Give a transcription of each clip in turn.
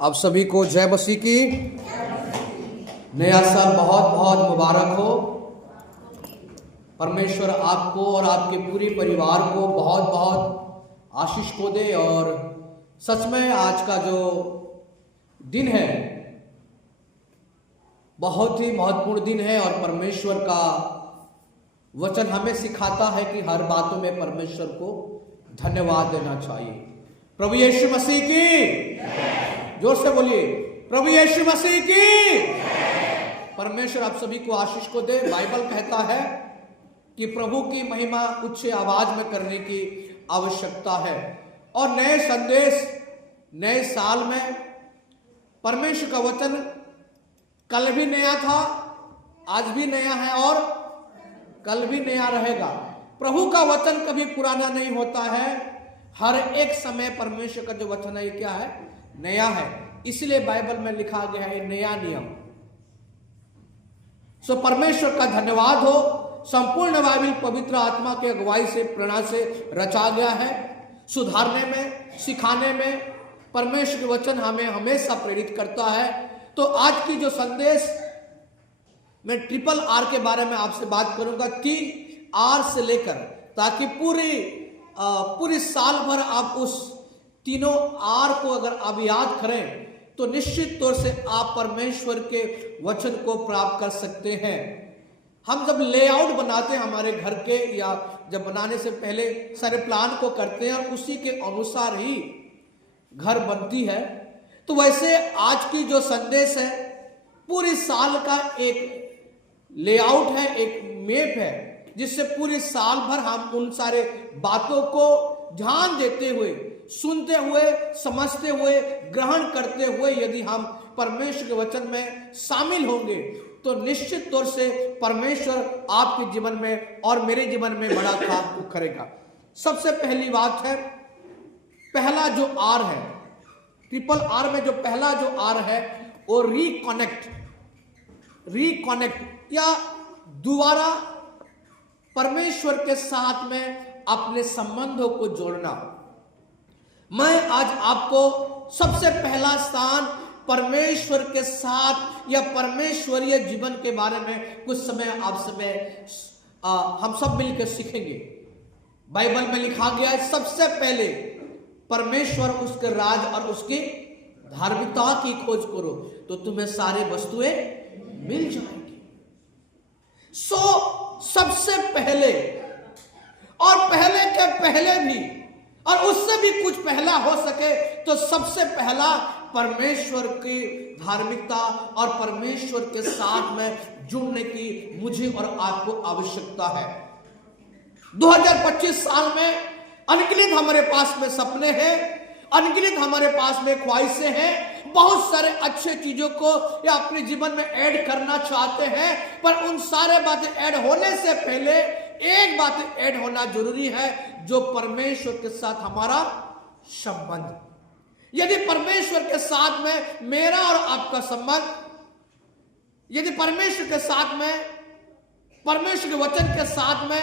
आप सभी को जय मसीह की। नया साल बहुत बहुत मुबारक हो। परमेश्वर आपको और आपके पूरे परिवार को बहुत बहुत आशीष को दे। और सच में आज का जो दिन है बहुत ही महत्वपूर्ण दिन है और परमेश्वर का वचन हमें सिखाता है कि हर बातों में परमेश्वर को धन्यवाद देना चाहिए। प्रभु यीशु मसीह की, जोर से बोलिए, प्रभु यीशु मसीह की। परमेश्वर आप सभी को आशीष को दे। बाइबल कहता है कि प्रभु की महिमा उच्च आवाज में करने की आवश्यकता है। और नए संदेश, नए साल में परमेश्वर का वचन कल भी नया था, आज भी नया है और कल भी नया रहेगा। प्रभु का वचन कभी पुराना नहीं होता है। हर एक समय परमेश्वर का जो वचन है ये क्या है? नया है। इसलिए बाइबल में लिखा गया है नया नियम। सो परमेश्वर का धन्यवाद हो। संपूर्ण बाइबल पवित्र आत्मा के अगुवाई से, प्रेरणा से रचा गया है। सुधारने में, सिखाने में परमेश्वर के वचन हमें हमेशा प्रेरित करता है। तो आज की जो संदेश मैं ट्रिपल आर के बारे में आपसे बात करूंगा, 3 आर से लेकर, ताकि पूरी साल भर आप उस तीनों आर को अगर आप याद करें तो निश्चित तौर से आप परमेश्वर के वचन को प्राप्त कर सकते हैं। हम जब लेआउट बनाते हैं हमारे घर के, या जब बनाने से पहले सारे प्लान को करते हैं और उसी के अनुसार ही घर बनती है, तो वैसे आज की जो संदेश है पूरी साल का एक लेआउट है, एक मैप है, जिससे पूरी साल भर हम उन सारे बातों को ध्यान देते हुए, सुनते हुए, समझते हुए, ग्रहण करते हुए यदि हम परमेश्वर के वचन में शामिल होंगे तो निश्चित तौर से परमेश्वर आपके जीवन में और मेरे जीवन में बड़ा काम करेगा। सबसे पहली बात है, पहला जो आर है, ट्रिपल आर में जो पहला जो आर है वो रिकनेक्ट या दोबारा परमेश्वर के साथ में अपने संबंधों को जोड़ना। मैं आज आपको सबसे पहला स्थान परमेश्वर के साथ या परमेश्वरीय जीवन के बारे में कुछ समय हम सब मिलकर सीखेंगे। बाइबल में लिखा गया है सबसे पहले परमेश्वर, उसके राज और उसकी धार्मिकता की खोज करो तो तुम्हें सारे वस्तुएं मिल जाएंगी। सबसे पहले और पहले के पहले भी और उससे भी कुछ पहला हो सके तो सबसे पहला परमेश्वर की धार्मिकता और परमेश्वर के साथ में जुड़ने की मुझे और आपको आवश्यकता है। 2025 साल में अनगिनत हमारे पास में सपने हैं, अनगिनत हमारे पास में ख्वाहिशें हैं, बहुत सारे अच्छे चीजों को या अपने जीवन में ऐड करना चाहते हैं, पर उन सारे बातें ऐड होने से पहले एक बात ऐड होना जरूरी है, जो परमेश्वर के साथ हमारा संबंध। यदि परमेश्वर के साथ में मेरा और आपका संबंध, यदि परमेश्वर के साथ में, परमेश्वर के वचन के साथ में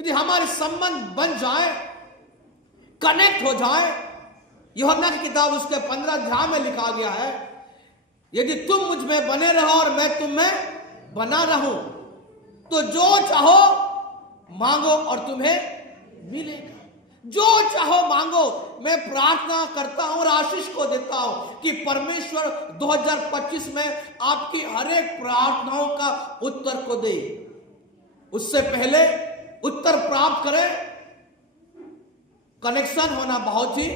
यदि हमारे संबंध बन जाए, कनेक्ट हो जाए, यूहन्ना की किताब उसके 15 अध्याय में लिखा गया है, यदि तुम मुझ में बने रहो और मैं तुम में बना रहूं तो जो चाहो मांगो और तुम्हें मिलेगा। जो चाहो मांगो। मैं प्रार्थना करता हूं और आशीष को देता हूं कि परमेश्वर 2025 में आपकी हर एक प्रार्थनाओं का उत्तर को दे। उससे पहले उत्तर प्राप्त करें, कनेक्शन होना बहुत ही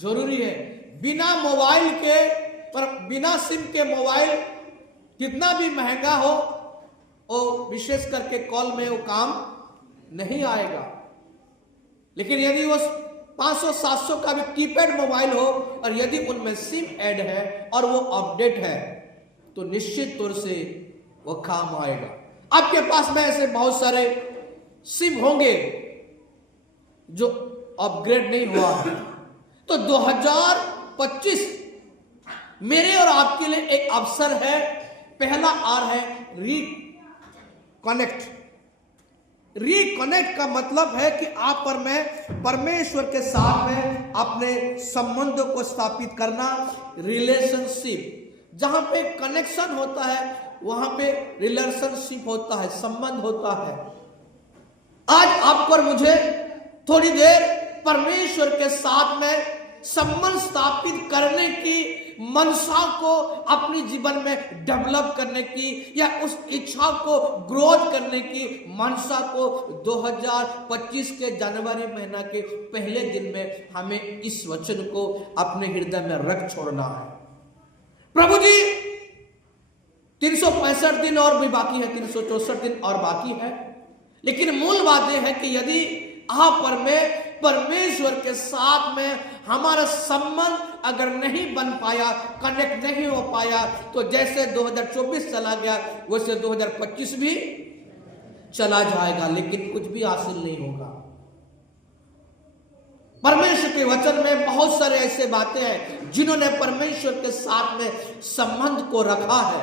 जरूरी है। बिना मोबाइल के, पर बिना सिम के मोबाइल कितना भी महंगा हो, वो विशेष करके कॉल में वो काम नहीं आएगा। लेकिन यदि वो 500-700 का भी कीपैड मोबाइल हो और यदि उनमें सिम ऐड है और वो अपडेट है तो निश्चित तौर से वो काम आएगा। आपके पास में ऐसे बहुत सारे सिम होंगे जो अपग्रेड नहीं हुआ। तो 2025 मेरे और आपके लिए एक अवसर है। पहला आर है रिकनेक्ट। रिकनेक्ट का मतलब है कि आप और मैं परमेश्वर के साथ में अपने संबंध को स्थापित करना, रिलेशनशिप। जहां पे कनेक्शन होता है वहां पे रिलेशनशिप होता है, संबंध होता है। आज आपको और मुझे थोड़ी देर परमेश्वर के साथ में संबंध स्थापित करने की मनसा को अपनी जीवन में डेवलप करने की, या उस इच्छा को ग्रोथ करने की मनसा को 2025 के जनवरी महीना के पहले दिन में हमें इस वचन को अपने हृदय में रख छोड़ना है। प्रभु जी 365 दिन और भी बाकी है, 364 दिन और बाकी है, लेकिन मूल बात यह है कि यदि आप और मैं परमेश्वर के साथ में हमारा संबंध अगर नहीं बन पाया, कनेक्ट नहीं हो पाया, तो जैसे 2024 चला गया वैसे 2025 भी चला जाएगा, लेकिन कुछ भी हासिल नहीं होगा। परमेश्वर के वचन में बहुत सारे ऐसे बातें हैं जिन्होंने परमेश्वर के साथ में संबंध को रखा है।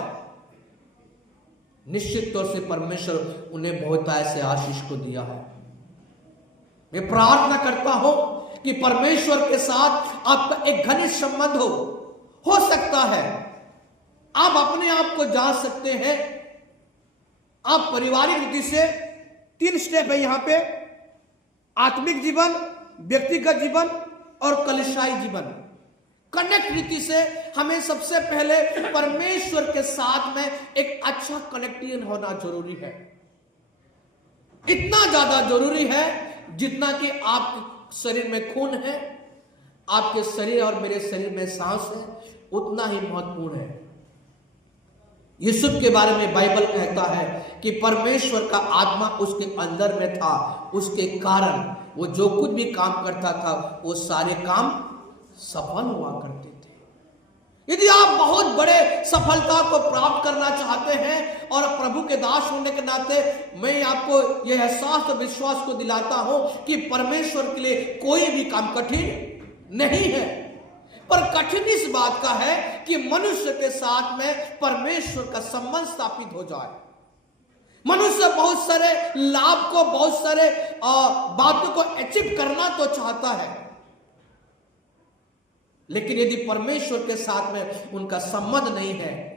निश्चित तौर से परमेश्वर उन्हें बहुत ऐसे आशीष को दिया है। मैं प्रार्थना करता हूं कि परमेश्वर के साथ आपका एक घनिष्ठ संबंध हो सकता है। आप अपने आप को जान सकते हैं। आप पारिवारिक रीति से 3 स्टेप है यहां पे: आत्मिक जीवन, व्यक्तिगत जीवन और कलीसियाई जीवन। कनेक्ट रीति से हमें सबसे पहले परमेश्वर के साथ में एक अच्छा कनेक्शन होना जरूरी है। इतना ज्यादा जरूरी है जितना कि आपके शरीर में खून है, आपके शरीर और मेरे शरीर में सांस है, उतना ही महत्वपूर्ण है। यूसुफ के बारे में बाइबल कहता है कि परमेश्वर का आत्मा उसके अंदर में था, उसके कारण वो जो कुछ भी काम करता था वो सारे काम सफल हुआ करते थे। यदि आप बहुत बड़े सफलता को प्राप्त करना चाहते हैं और प्रभु के दास होने के नाते मैं आपको यह एहसास और विश्वास को दिलाता हूं कि परमेश्वर के लिए कोई भी काम कठिन नहीं है। पर कठिन इस बात का है कि मनुष्य के साथ में परमेश्वर का संबंध स्थापित हो जाए। मनुष्य बहुत सारे लाभ को, बहुत सारे बातों को अचीव करना तो चाहता है, लेकिन यदि परमेश्वर के साथ में उनका संबंध नहीं है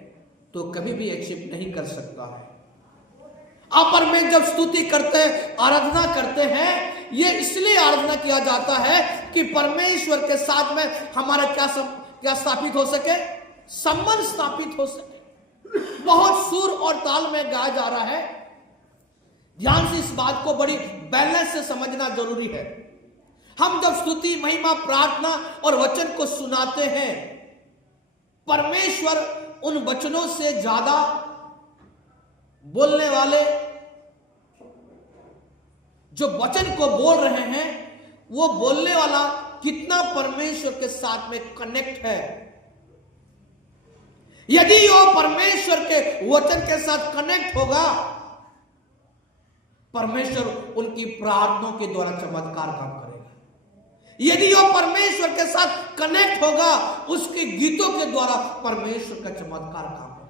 तो कभी भी अचीव नहीं कर सकता है। आप और मैं जब स्तुति करते हैं, आराधना करते हैं, ये इसलिए आराधना किया जाता है कि परमेश्वर के साथ में हमारा क्या स्थापित हो सके, संबंध स्थापित हो सके। बहुत सुर और ताल में गाया जा रहा है। ध्यान से इस बात को बड़ी बैलेंस से समझना जरूरी है। हम जब स्तुति, महिमा, प्रार्थना और वचन को सुनाते हैं, परमेश्वर उन वचनों से ज्यादा बोलने वाले जो वचन को बोल रहे हैं, वो बोलने वाला कितना परमेश्वर के साथ में कनेक्ट है। यदि वो परमेश्वर के वचन के साथ कनेक्ट होगा, परमेश्वर उनकी प्रार्थनाओं के द्वारा चमत्कार काम करेगा। यदि वो परमेश्वर के साथ कनेक्ट होगा, उसके गीतों के द्वारा परमेश्वर का चमत्कार काम होगा।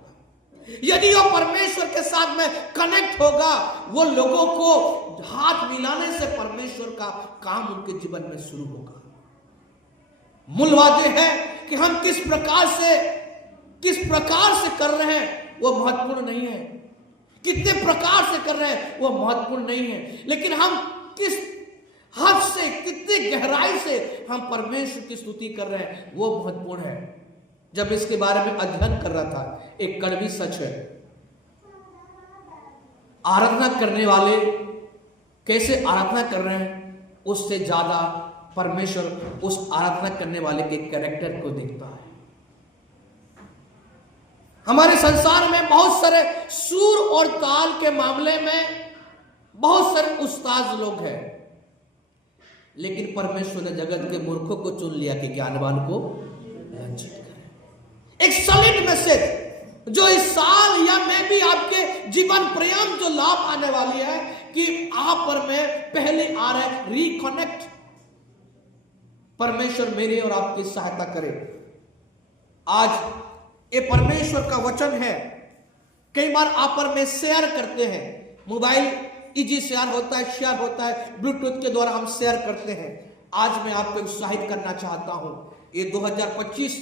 यदि वो परमेश्वर के साथ में कनेक्ट होगा, वो लोगों को हाथ मिलाने से परमेश्वर का काम उनके जीवन में शुरू होगा। मूल बात यह है कि हम किस प्रकार से कर रहे हैं वो महत्वपूर्ण नहीं है, कितने प्रकार से कर रहे हैं वो महत्वपूर्ण नहीं है, लेकिन हम किस हद से, कितनी गहराई से हम परमेश्वर की स्तुति कर रहे हैं वो महत्वपूर्ण है। जब इसके बारे में अध्ययन कर रहा था, एक कड़वी सच है, आराधना करने वाले कैसे आराधना कर रहे हैं उससे ज्यादा परमेश्वर उस आराधना करने वाले के कैरेक्टर को देखता है। हमारे संसार में बहुत सारे सुर और ताल के मामले में बहुत सारे उस्ताद लोग हैं, लेकिन परमेश्वर ने जगत के मूर्खों को चुन लिया कि ज्ञानवान को लज्जित करे। एक सॉलिड मैसेज जो इस साल या मैं भी आपके जीवन पर्यंत जो लाभ आने वाली है कि आप और मैं पहले आ रहे रिकनेक्ट। परमेश्वर मेरी और आपकी सहायता करे। आज ये परमेश्वर का वचन है। कई बार आप और मैं शेयर करते हैं, मोबाइल इजी शेयर होता है, ब्लूटूथ के द्वारा हम शेयर करते हैं। आज मैं आपको उत्साहित करना चाहता हूं, ये 2025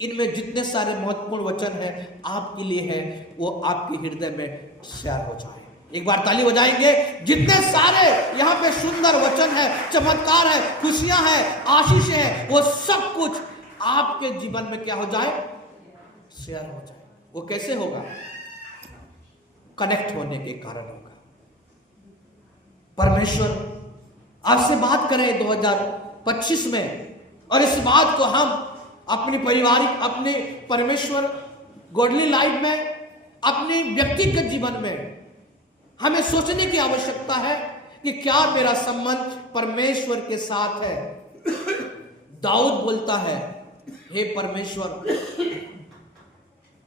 इनमें जितने सारे महत्वपूर्ण वचन हैं आपके लिए है, वो आपके हृदय में शेयर हो जाए। एक बार ताली बजाएंगे। जितने सारे यहाँ पे सुंदर वचन है, चमत्कार है, खुशियां हैं, आशीष है, वो सब कुछ आपके जीवन में क्या हो जाए? शेयर हो जाए। वो कैसे होगा? कनेक्ट होने के कारण होगा। परमेश्वर आपसे बात करें 2025 में, और इस बात को हम अपनी पारिवारिक, अपने परमेश्वर गॉडली लाइफ में, अपने व्यक्तिगत जीवन में हमें सोचने की आवश्यकता है कि क्या मेरा संबंध परमेश्वर के साथ है। दाऊद बोलता है, हे परमेश्वर,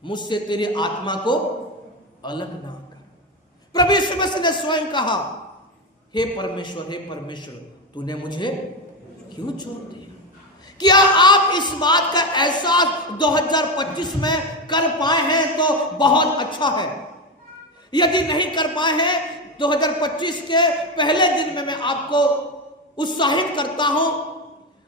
मुझसे तेरी आत्मा को अलग ना कर। प्रभु यीशु मसीह ने स्वयं कहा, हे परमेश्वर, तूने मुझे क्यों छोड़ दिया? क्या आप इस बात का एहसास 2025 में कर पाए हैं तो बहुत अच्छा है। यदि नहीं कर पाए हैं, 2025 के पहले दिन में मैं आपको उत्साहित करता हूं,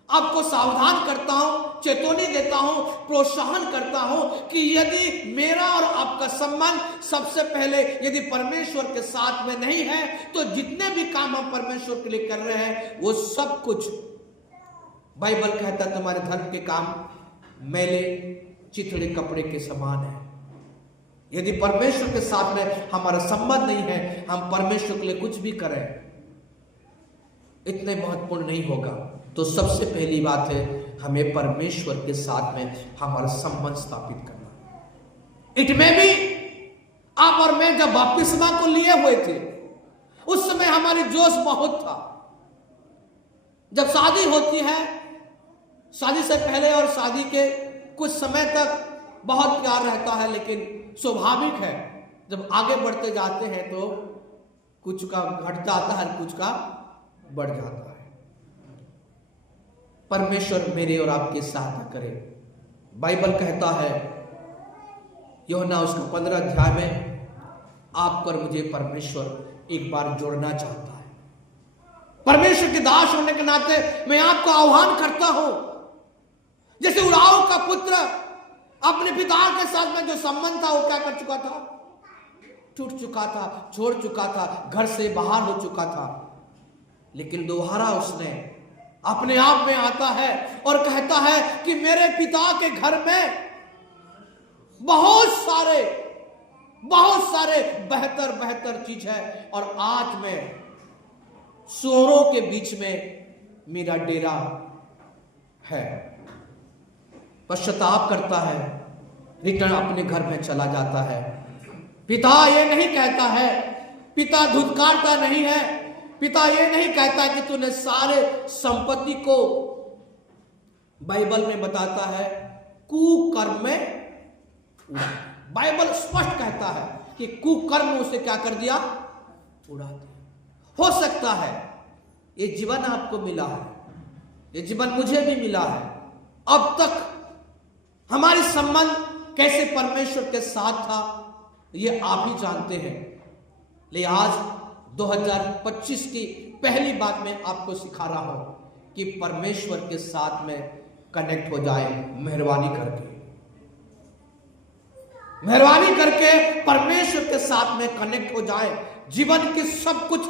आपको सावधान करता हूं, चेतावनी देता हूं, प्रोत्साहन करता हूं कि यदि मेरा और आपका संबंध सबसे पहले यदि परमेश्वर के साथ में नहीं है, तो जितने भी काम हम परमेश्वर के लिए कर रहे हैं वो सब कुछ, बाइबल कहता है तुम्हारे धर्म के काम मैले चिथड़े कपड़े के समान है। यदि परमेश्वर के साथ में हमारा संबंध नहीं है, हम परमेश्वर के लिए कुछ भी करें, इतने महत्वपूर्ण नहीं होगा। तो सबसे पहली बात है, हमें परमेश्वर के साथ में हमारा संबंध स्थापित करना। इट में भी आप और मैं जब बपतिस्मा को लिए हुए थे, उस समय हमारी जोश बहुत था। जब शादी होती है, शादी से पहले और शादी के कुछ समय तक बहुत प्यार रहता है, लेकिन स्वाभाविक है जब आगे बढ़ते जाते हैं तो कुछ का घट जाता है, कुछ का बढ़ जाता है। परमेश्वर मेरे और आपके सहायता करे। बाइबल कहता है यूहन्ना उसका 15 अध्याय में, आप पर मुझे परमेश्वर एक बार जोड़ना चाहता है। परमेश्वर के दास होने के नाते मैं आपको आह्वान करता हूं, जैसे उराव का पुत्र अपने पिता के साथ में जो संबंध था वो क्या कर चुका था? टूट चुका था, छोड़ चुका था, घर से बाहर हो चुका था। लेकिन दोबारा उसने अपने आप में आता है और कहता है कि मेरे पिता के घर में बहुत सारे बेहतर चीज है, और आज मैं सूअरों के बीच में मेरा डेरा है। पश्चाताप करता है, रिटर्न अपने घर में चला जाता है। पिता ये नहीं कहता है, पिता धुतकारता नहीं है, पिता ये नहीं कहता कि तूने सारे संपत्ति को, बाइबल में बताता है कुकर्म में, बाइबल स्पष्ट कहता है कि कुकर्म उसे क्या कर दिया? उड़ा दिया। हो सकता है ये जीवन आपको मिला है, ये जीवन मुझे भी मिला है, अब तक हमारी संबंध कैसे परमेश्वर के साथ था ये आप ही जानते हैं। लेकिन आज 2025 की पहली बात मैं आपको सिखा रहा हूं कि परमेश्वर के साथ में कनेक्ट हो जाए। मेहरबानी करके परमेश्वर के साथ में कनेक्ट हो जाए। जीवन के सब कुछ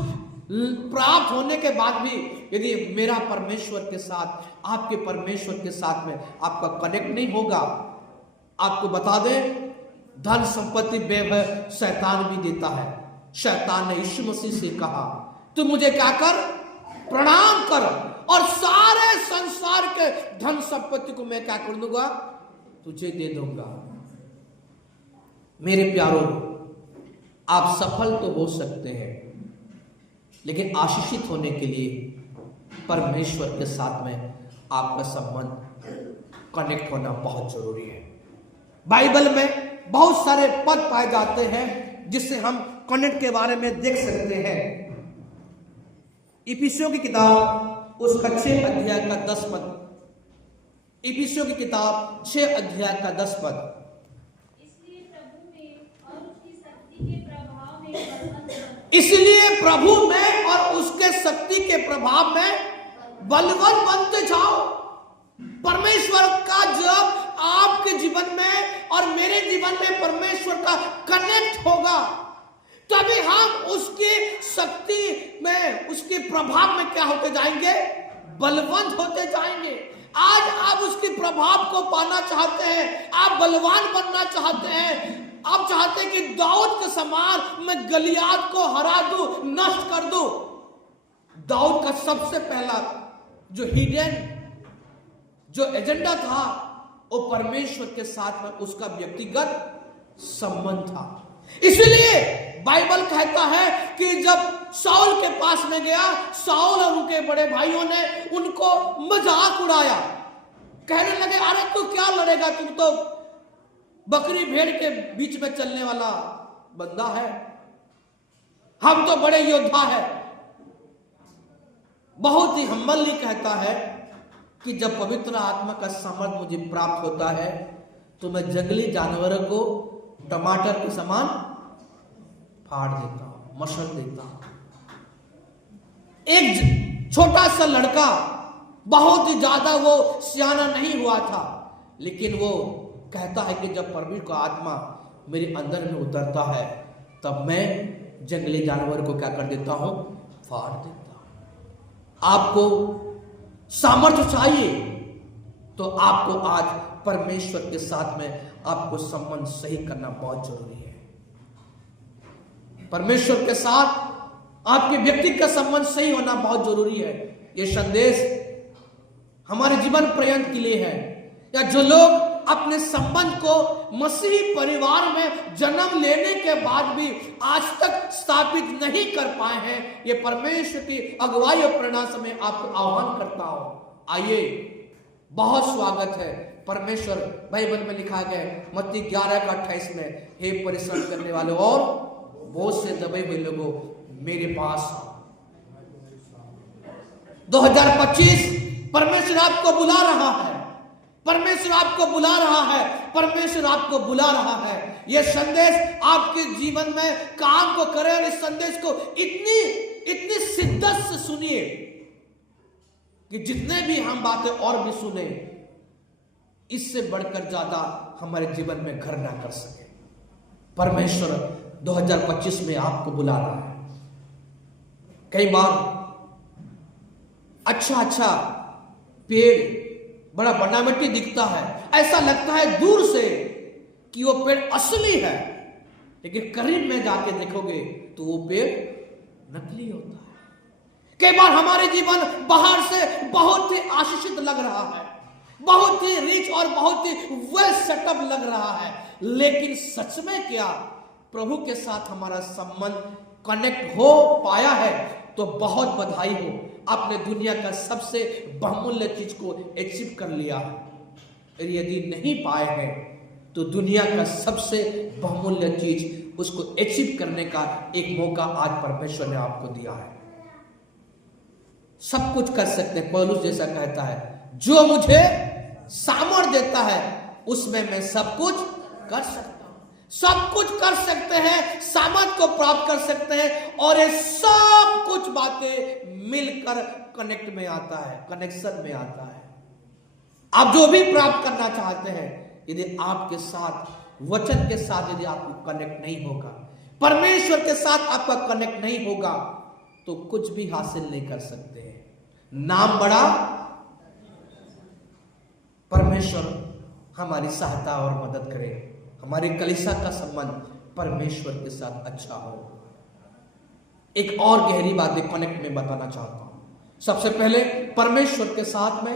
प्राप्त होने के बाद भी यदि मेरा परमेश्वर के साथ, आपके परमेश्वर के साथ में आपका कनेक्ट नहीं होगा, आपको बता दें धन संपत्ति वैभव शैतान भी देता है। शैतान ने यीशु मसीह से कहा तू मुझे क्या कर? प्रणाम कर, और सारे संसार के धन संपत्ति को मैं क्या कर दूंगा? तुझे दे दूंगा। मेरे प्यारों, आप सफल तो हो सकते हैं, लेकिन आशीषित होने के लिए परमेश्वर के साथ में आपका संबंध कनेक्ट होना बहुत जरूरी है। बाइबल में बहुत सारे पद पाए जाते हैं जिससे हम कनेक्ट के बारे में देख सकते हैं। इफिसियों की किताब उसका 6 अध्याय का 10 पद, इफिसियों की किताब 6 अध्याय का 10 पद। इसलिए प्रभु में और उसकी शक्ति के प्रभाव में बलवन्त इसलिए प्रभु में और उसके शक्ति के प्रभाव में बलवान बनते जाओ। परमेश्वर का जब आपके जीवन में और मेरे जीवन में परमेश्वर का कनेक्ट होगा, तभी हम उसकी शक्ति में, उसके प्रभाव में क्या होते जाएंगे? बलवंत होते जाएंगे। आज आप उसके प्रभाव को पाना चाहते हैं, आप बलवान बनना चाहते हैं, आप चाहते हैं कि दाऊद के समान मैं गलियात को हरा दूं, नष्ट कर दूं। दाऊद का सबसे पहला जो हिडन जो एजेंडा था वो परमेश्वर के साथ में उसका व्यक्तिगत संबंध था। इसलिए बाइबल कहता है कि जब शाऊल के पास में गया, शाऊल और उनके बड़े भाइयों ने उनको मजाक उड़ाया, कहने लगे अरे तू क्या लड़ेगा, तुम तो बकरी भेड़ के बीच में चलने वाला बंदा है, हम तो बड़े योद्धा है। बहुत ही हम्बली कहता है कि जब पवित्र आत्मा का सामर्थ मुझे प्राप्त होता है तो मैं जंगली जानवरों को टमाटर के समान फाड़ देता हूं, मसल देता हूं। एक छोटा सा लड़का, बहुत ही ज्यादा वो सियाना नहीं हुआ था, लेकिन वो कहता है कि जब परमेश्वर का आत्मा मेरे अंदर में उतरता है तब मैं जंगली जानवर को क्या कर देता हूं? फाड़ देता हूं। आपको सामर्थ्य चाहिए तो आपको आज परमेश्वर के साथ में आपको संबंध सही करना बहुत जरूरी है। परमेश्वर के साथ आपके व्यक्ति का संबंध सही होना बहुत जरूरी है। यह संदेश हमारे जीवन पर्यंत के लिए है। या जो लोग अपने संबंध को मसीही परिवार में जन्म लेने के बाद भी आज तक स्थापित नहीं कर पाए हैं, ये परमेश्वर की अगुवाई और प्रेरणा से मैं आपको आह्वान करता हूं। आइए, बहुत स्वागत है। परमेश्वर बाइबल में लिखा गया मत्ती 11:28 में, हे परिश्रम करने वाले और बोझ से दबे हुए लोगों मेरे पास आओ। 2025 परमेश्वर आपको बुला रहा है, परमेश्वर आपको बुला रहा है, परमेश्वर आपको बुला रहा है। यह संदेश आपके जीवन में काम को करे और इस संदेश को इतनी शिद्दत से सुनिए कि जितने भी हम बातें और भी सुने, इससे बढ़कर ज्यादा हमारे जीवन में घर ना कर सके। परमेश्वर 2025 में आपको बुला रहा है। कई बार अच्छा पेड़ बड़ा बनावटी दिखता है, ऐसा लगता है दूर से कि वो पेड़ असली है, लेकिन करीब में जाके देखोगे तो वो पेड़ नकली होता है। कई बार हमारे जीवन बाहर से बहुत ही आशीषित लग रहा है, बहुत ही रिच और बहुत ही वेल सेटअप लग रहा है, लेकिन सच में क्या प्रभु के साथ हमारा संबंध कनेक्ट हो पाया है तो बहुत बधाई हो, आपने दुनिया का सबसे बहुमूल्य चीज को अचीव कर लिया है। और यदि नहीं पाए हैं तो दुनिया का सबसे बहुमूल्य चीज उसको अचीव करने का एक मौका आज परमेश्वर ने आपको दिया है। सब कुछ कर सकते हैं। पौलुस जैसा कहता है, जो मुझे सामर्थ देता है उसमें मैं सब कुछ कर सकता हूं। सब कुछ कर सकते हैं, सामर्थ को प्राप्त कर सकते हैं, और ये सब कुछ बातें मिलकर कनेक्ट में आता है, कनेक्शन में आता है। आप जो भी प्राप्त करना चाहते हैं, यदि आपके साथ वचन के साथ यदि आपको कनेक्ट नहीं होगा, परमेश्वर के साथ आपका कनेक्ट नहीं होगा, तो कुछ भी हासिल नहीं कर सकते हैं। नाम बड़ा, परमेश्वर हमारी सहायता और मदद करे, हमारी कलीसिया का संबंध परमेश्वर के साथ अच्छा हो। एक और गहरी बात कनेक्ट में बताना चाहता हूं। सबसे पहले परमेश्वर के साथ में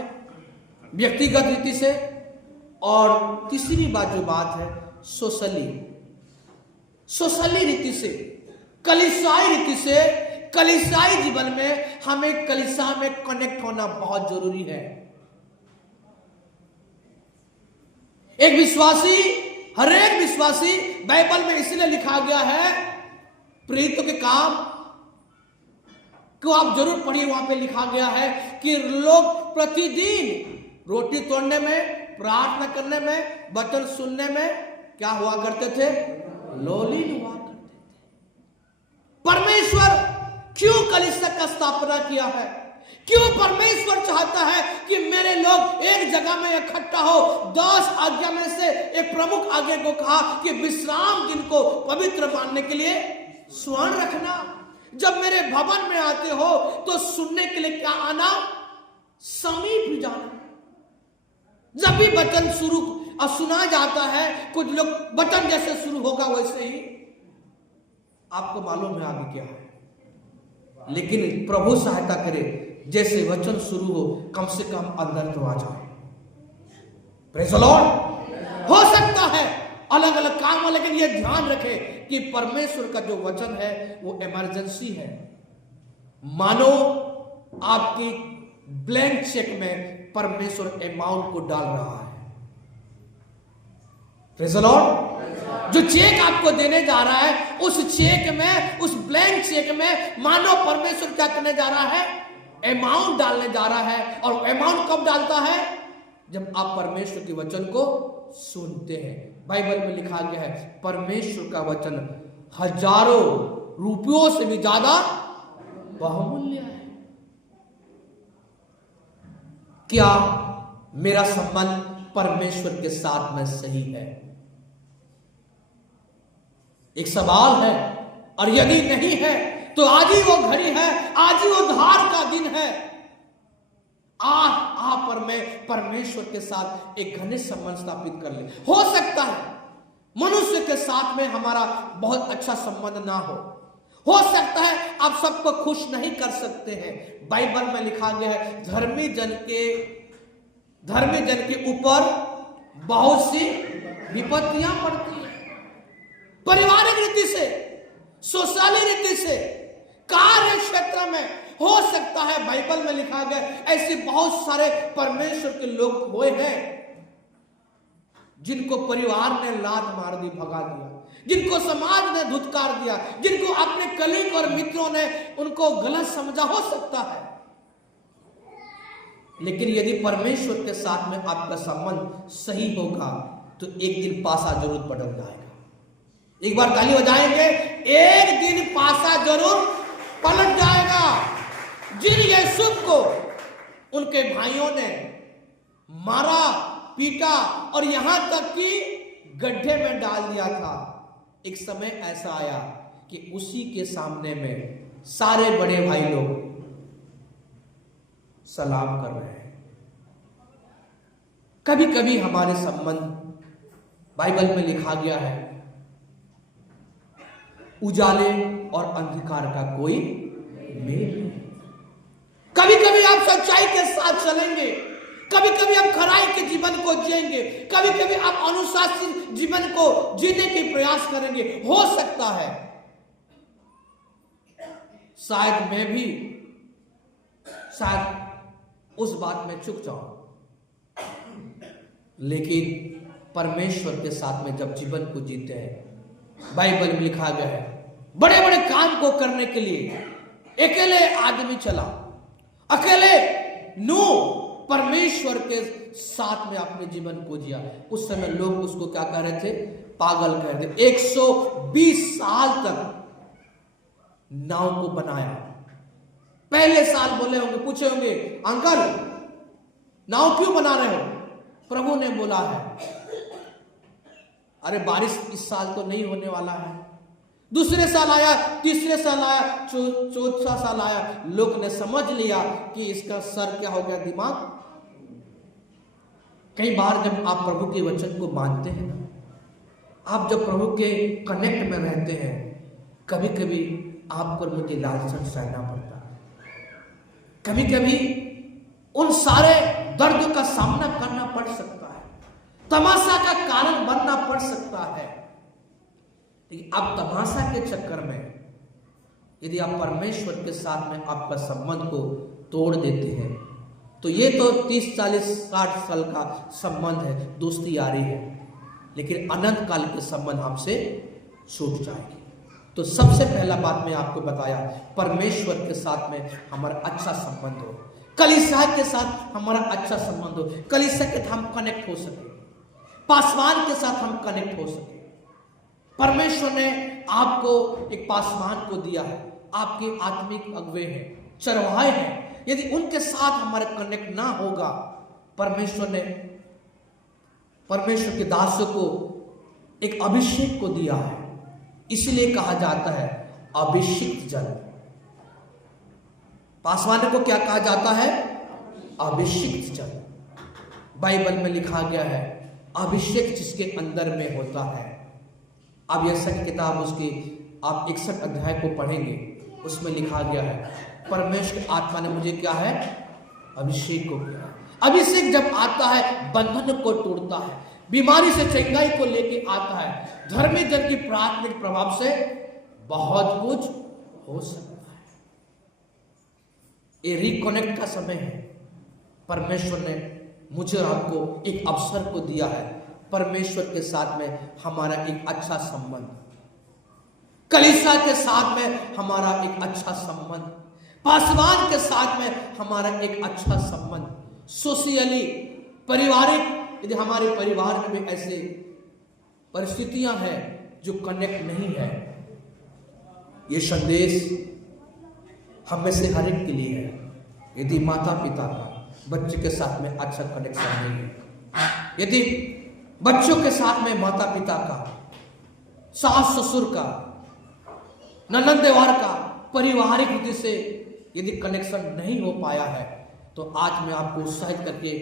व्यक्तिगत रीति से, और तीसरी बात जो बात है सोशली रीति से, कलीसियाई रीति से, कलीसियाई जीवन में हमें कलीसिया में कनेक्ट होना बहुत जरूरी है। एक विश्वासी, हर एक विश्वासी, बाइबल में इसलिए लिखा गया है, प्रेरितों के काम को आप जरूर पढ़िए, वहां पे लिखा गया है कि लोग प्रतिदिन रोटी तोड़ने में, प्रार्थना करने में, वचन सुनने में क्या हुआ करते थे? लोलीन हुआ करते थे। परमेश्वर क्यों कलीसिया का स्थापना किया है? क्यों परमेश्वर चाहता है कि मेरे लोग एक जगह में इकट्ठा हो? 10 आज्ञा में से एक प्रमुख आज्ञा को कहा कि विश्राम दिन को पवित्र मानने के लिए स्वर्ण रखना। जब मेरे भवन में आते हो तो सुनने के लिए क्या आना? समीप जाना। जब भी वचन शुरू और सुना जाता है, कुछ लोग वचन जैसे शुरू होगा वैसे ही आपको मालूम है आगे क्या है। लेकिन प्रभु सहायता करे, जैसे वचन शुरू हो कम से कम अंदर तो आ जाए। Praise the Lord. हो सकता है अलग अलग काम हो, लेकिन यह ध्यान रखे कि परमेश्वर का जो वचन है वो इमरजेंसी है। मानो आपकी ब्लैंक चेक में परमेश्वर अमाउंट को डाल रहा है। Praise the Lord. जो चेक आपको देने जा रहा है, उस चेक में, उस ब्लैंक चेक में मानो परमेश्वर क्या करने जा रहा है? अमाउंट डालने जा रहा है। और अमाउंट कब डालता है? जब आप परमेश्वर के वचन को सुनते हैं। बाइबल में लिखा गया है परमेश्वर का वचन हजारों रुपयों से भी ज्यादा बहुमूल्य है। क्या मेरा संबंध परमेश्वर के साथ में सही है? एक सवाल है। और यदि नहीं है तो आज ही वो घड़ी है, आज ही वो उद्धार का दिन है। पर मैं परमेश्वर के साथ एक घनिष्ठ संबंध स्थापित कर ले। हो सकता है मनुष्य के साथ में हमारा बहुत अच्छा संबंध ना हो सकता है आप सबको खुश नहीं कर सकते हैं। बाइबल में लिखा गया है धर्मी जन के ऊपर बहुत सी विपत्तियां पड़ती हैं। पारिवारिक रीति से, सोशली रीति से, कार्य क्षेत्र में हो सकता है। बाइबल में लिखा गया ऐसे बहुत सारे परमेश्वर के लोग हुए हैं जिनको परिवार ने लात मार दी, भगा दिया, जिनको समाज ने धुतकार दिया, जिनको अपने कलीग और मित्रों ने उनको गलत समझा। हो सकता है, लेकिन यदि परमेश्वर के साथ में आपका संबंध सही होगा तो एक दिन पासा जरूर पलट जाएगा। एक बार ताली बजाएंगे, एक दिन पासा जरूर पलट जाएगा। जिन यूसुफ को उनके भाइयों ने मारा, पीटा और यहां तक कि गड्ढे में डाल दिया था, एक समय ऐसा आया कि उसी के सामने में सारे बड़े भाई लोग सलाम कर रहे हैं। कभी कभी हमारे संबंध, बाइबल में लिखा गया है उजाले और अंधकार का कोई मेल नहीं। कभी कभी आप सच्चाई के साथ चलेंगे, कभी कभी आप खराई के जीवन को जिएंगे, कभी कभी आप अनुशासित जीवन को जीने के प्रयास करेंगे। हो सकता है शायद मैं भी उस बात में चूक जाऊं, लेकिन परमेश्वर के साथ में जब जीवन को जीते हैं, बाइबल में लिखा गया है बड़े बड़े काम को करने के लिए अकेले आदमी चला, अकेले नूह परमेश्वर के साथ में अपने जीवन को जिया। उस समय लोग उसको क्या कह रहे थे? पागल कह रहे थे। 120 साल तक नाव को बनाया। पहले साल बोले होंगे, पूछे होंगे अंकल नाव क्यों बना रहे हो? प्रभु ने बोला है अरे बारिश इस साल तो नहीं होने वाला है। दूसरे साल आया, तीसरे साल आया, चौथा साल आया, लोग ने समझ लिया कि इसका सर क्या हो गया, दिमाग। कई बार जब आप प्रभु के वचन को मानते हैं ना, आप जब प्रभु के कनेक्ट में रहते हैं, कभी कभी आपको मुझे लालसा सहना पड़ता है, कभी कभी उन सारे दर्द का सामना करना पड़ सकता है, तमाशा का कारण बनना पड़ सकता है। लेकिन आप तमाशा के चक्कर में यदि आप परमेश्वर के साथ में आपका संबंध को तोड़ देते हैं तो ये तो 30, 40, 60 साल का संबंध है, दोस्ती यारी है, लेकिन अनंत काल के संबंध हमसे छूट जाएगी। तो सबसे पहला बात मैं आपको बताया, परमेश्वर के साथ में हमारा अच्छा संबंध हो, कलीसिया के साथ हमारा अच्छा संबंध हो, कलीसिया के साथ हम कनेक्ट हो सके, पासवान के साथ हम कनेक्ट हो सके। परमेश्वर ने आपको एक पासवान को दिया है, आपके आत्मिक अगुवे हैं, चरवाहे हैं। यदि उनके साथ हमारा कनेक्ट ना होगा, परमेश्वर ने परमेश्वर के दासों को एक अभिषेक को दिया है, इसलिए कहा जाता है अभिषिक्त जन। पासवान को क्या कहा जाता है? अभिषिक्त जन। बाइबल में लिखा गया है अभिषेक जिसके अंदर में होता है। अब यशया की किताब उसकी आप 61 अध्याय को पढ़ेंगे, उसमें लिखा गया है परमेश्वर की आत्मा ने मुझे क्या है? अभिषेक को किया। अभिषेक जब आता है बंधन को तोड़ता है, बीमारी से चंगाई को लेके आता है। धर्मी जन की प्रार्थना के प्रभाव से बहुत कुछ हो सकता है। ये रिकनेक्ट का समय है। परमेश्वर ने मुझे और आपको एक अवसर को दिया है, परमेश्वर के साथ में हमारा एक अच्छा संबंध, कलीसिया के साथ में हमारा एक अच्छा संबंध, पासवान के साथ में हमारा एक अच्छा संबंध, सोशियली पारिवारिक। यदि हमारे परिवार में भी ऐसे परिस्थितियां हैं जो कनेक्ट नहीं है, ये संदेश हम में से हर एक के लिए है। यदि माता पिता का बच्चे के साथ में अच्छा कनेक्शन नहीं है, यदि बच्चों के साथ में माता पिता का, सास ससुर का, ननद देवर का पारिवारिक रीति से यदि कनेक्शन नहीं हो पाया है, तो आज मैं आपको उत्साहित करके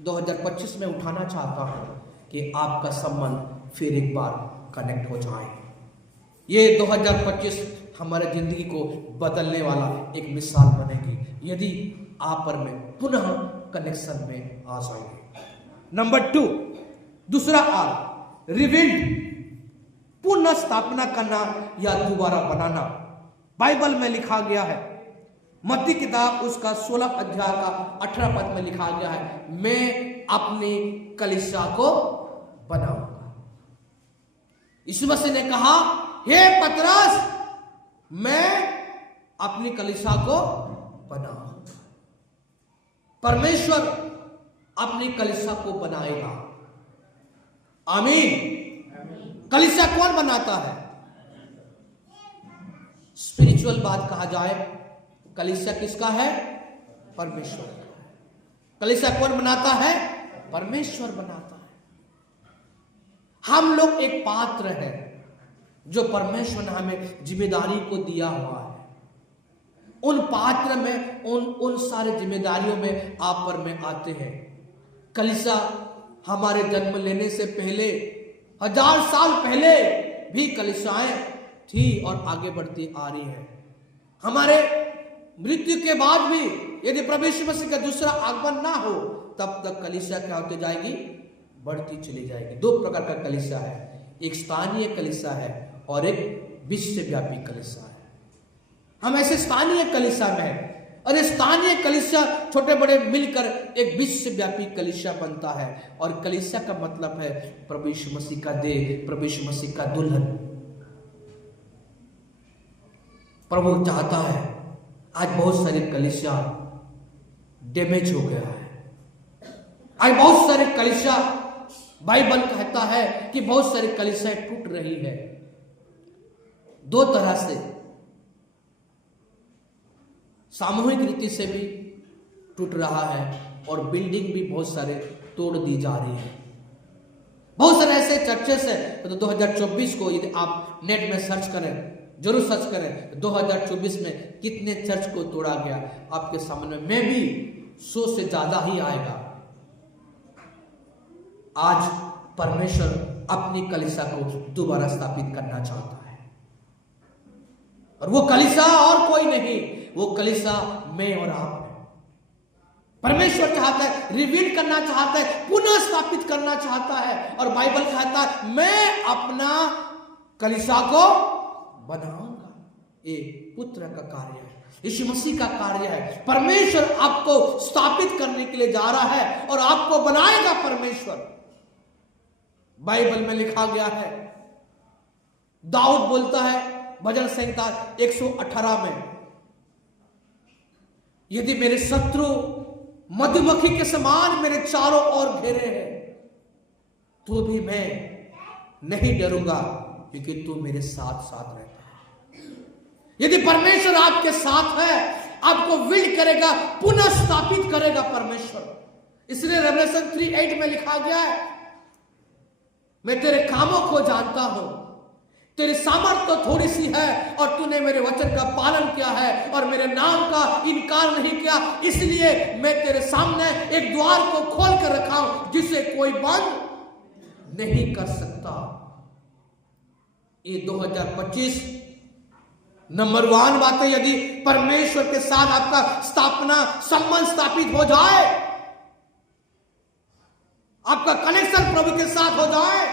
2025 में उठाना चाहता हूं कि आपका संबंध फिर एक बार कनेक्ट हो जाए। ये 2025 हमारे जिंदगी को बदलने वाला एक मिसाल बनेगी यदि आप और मैं पुनः कनेक्शन में आ जाएंगे। नंबर 2, दूसरा आर, रिबिल्ड, पुनः स्थापना करना या दोबारा बनाना। बाइबल में लिखा गया है, मत्ती किताब उसका 16 अध्याय का 18 पद में लिखा गया है, मैं अपनी कलीसिया को बनाऊंगा। यीशु मसीह ने कहा, हे पतरस, मैं अपनी कलीसिया को बनाऊंगा। परमेश्वर अपनी कलीसिया को बनाएगा। आमीन। कलीसिया कौन बनाता है? स्पिरिचुअल बात कहा जाए, कलीसिया किसका है? परमेश्वर का। कलीसिया कौन बनाता है? परमेश्वर बनाता है। हम लोग एक पात्र है जो परमेश्वर ने हमें जिम्मेदारी को दिया हुआ है। उन पात्र में उन सारे जिम्मेदारियों में आप पर में आते हैं। कलीसिया हमारे जन्म लेने से पहले, 1000 साल पहले भी कलीसियाएं थी और आगे बढ़ती आ रही है। हमारे मृत्यु के बाद भी यदि प्रभु यीशु मसीह का दूसरा आगमन ना हो, तब तक कलीसिया क्या होती जाएगी? बढ़ती चली जाएगी। 2 प्रकार का कलीसिया है, एक स्थानीय कलीसिया है और एक विश्वव्यापी कलीसिया है। हम ऐसे स्थानीय कलीसिया में हैं और स्थानीय कलीसिया छोटे बड़े मिलकर एक विश्वव्यापी कलीसिया बनता है। और कलीसिया का मतलब है प्रभु यीशु मसीह का देह, प्रभु यीशु मसीह का दुल्हन। प्रभु चाहता है, आज बहुत सारी कलीसिया डैमेज हो गया है। आज बहुत सारे कलीसिया, बाइबल कहता है कि बहुत सारी कलीसिया टूट रही है। 2 तरह से, सामूहिक रीति से भी टूट रहा है और बिल्डिंग भी बहुत सारे तोड़ दी जा रही है। बहुत सारे ऐसे चर्चेस है। तो 2024 को यदि आप नेट में सर्च करें, जरूर सर्च करें, 2024 में कितने चर्च को तोड़ा गया, आपके सामने में भी 100 से ज्यादा ही आएगा। आज परमेश्वर अपनी कलीसिया को दोबारा स्थापित करना चाहता है और वो कलीसिया और कोई नहीं, वो कलीसिया मैं और आप है। परमेश्वर चाहता है, रिवील करना चाहता है, पुनः स्थापित करना चाहता है। और बाइबल कहता है, मैं अपना कलीसिया को बनाऊंगा। ये पुत्र का कार्य है, यीशु मसीह का कार्य है। परमेश्वर आपको स्थापित करने के लिए जा रहा है और आपको बनाएगा परमेश्वर। बाइबल में लिखा गया है, दाऊद बोलता है भजन संहिता 118 में, यदि मेरे शत्रु मधुमक्खी के समान मेरे चारों ओर घेरे हैं, तो भी मैं नहीं डरूंगा, क्योंकि तू मेरे साथ साथ रहता है। यदि परमेश्वर आपके साथ है, आपको विल्ड करेगा, पुनः स्थापित करेगा परमेश्वर। इसलिए रेवलेशन 3:8 में लिखा गया है, मैं तेरे कामों को जानता हूं, तेरी सामर्थ तो थोड़ी सी है और तूने मेरे वचन का पालन किया है और मेरे नाम का इनकार नहीं किया, इसलिए मैं तेरे सामने एक द्वार को खोल कर रखा हूं जिसे कोई बंद नहीं कर सकता। ये 2025 नंबर 1 बात है, यदि परमेश्वर के साथ आपका संबंध स्थापित हो जाए, आपका कनेक्शन प्रभु के साथ हो जाए,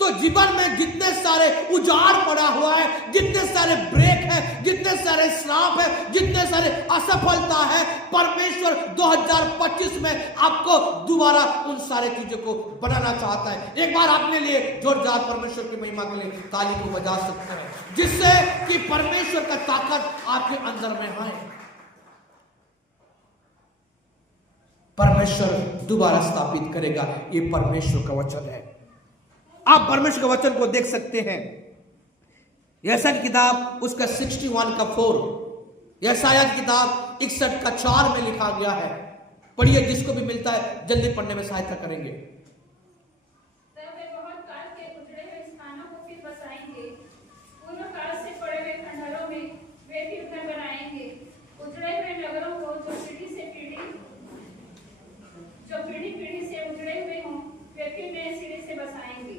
तो जीवन में जितने सारे उजाड़ पड़ा हुआ है, जितने सारे ब्रेक है, जितने सारे श्राप है, जितने सारे असफलता है, परमेश्वर 2025 में आपको दोबारा उन सारे चीजों को बनाना चाहता है। एक बार अपने लिए जोरदार परमेश्वर की महिमा के लिए ताली को बजा सकते हैं, जिससे कि परमेश्वर का ताकत आपके अंदर में आए। परमेश्वर दोबारा स्थापित करेगा, ये परमेश्वर का वचन है। आप परमेश्वर के वचन को देख सकते हैं, यशायाह की किताब उसका 61 का 4, यशायाह की किताब 61 का 4 में लिखा गया है। पढ़िए, जिसको भी मिलता है जल्दी पढ़ने में सहायता करेंगे।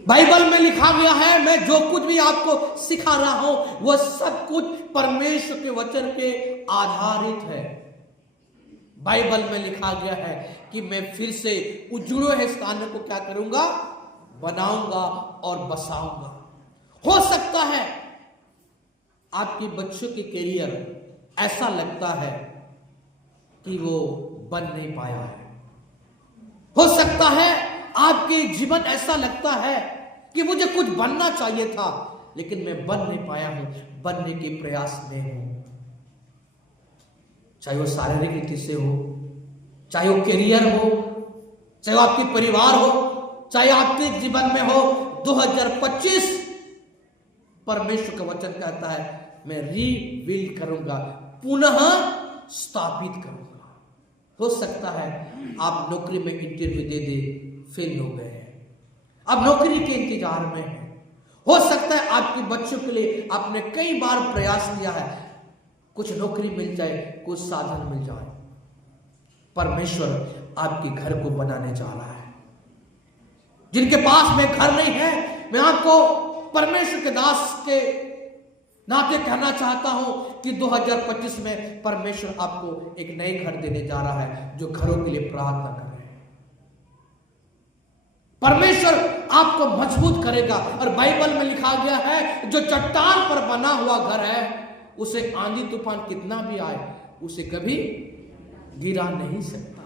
बाइबल में लिखा गया है, मैं जो कुछ भी आपको सिखा रहा हूं वह सब कुछ परमेश्वर के वचन पे आधारित है। बाइबल में लिखा गया है कि मैं फिर से उजड़े हुए स्थानों को क्या करूंगा, बनाऊंगा और बसाऊंगा। हो सकता है आपके बच्चों के कैरियर ऐसा लगता है कि वो बन नहीं पाया है। हो सकता है आपके जीवन ऐसा लगता है कि मुझे कुछ बनना चाहिए था लेकिन मैं बन नहीं पाया हूं, बनने के प्रयास में हूं। चाहे वो शारीरिक रीति से हो, चाहे वो करियर हो, चाहे वो आपके परिवार हो, चाहे आपके जीवन में हो, 2025 परमेश्वर का वचन कहता है मैं रीबिल्ड करूंगा, पुनः स्थापित करूंगा। हो सकता है आप नौकरी में इंटरव्यू दे फेल हो गए हैं, अब नौकरी के इंतजार में हैं। हो सकता है आपके बच्चों के लिए आपने कई बार प्रयास किया है, कुछ नौकरी मिल जाए, कुछ साधन मिल जाए। परमेश्वर आपके घर को बनाने जा रहा है। जिनके पास में घर नहीं है, मैं आपको परमेश्वर के दास के नाते कहना चाहता हूं कि 2025 में परमेश्वर आपको एक नए घर देने जा रहा है, जो घरों के लिए प्रार्थना कर रहे हैं। परमेश्वर आपको मजबूत करेगा। और बाइबल में लिखा गया है, जो चट्टान पर बना हुआ घर है उसे आंधी तूफान कितना भी आए उसे कभी गिरा नहीं सकता।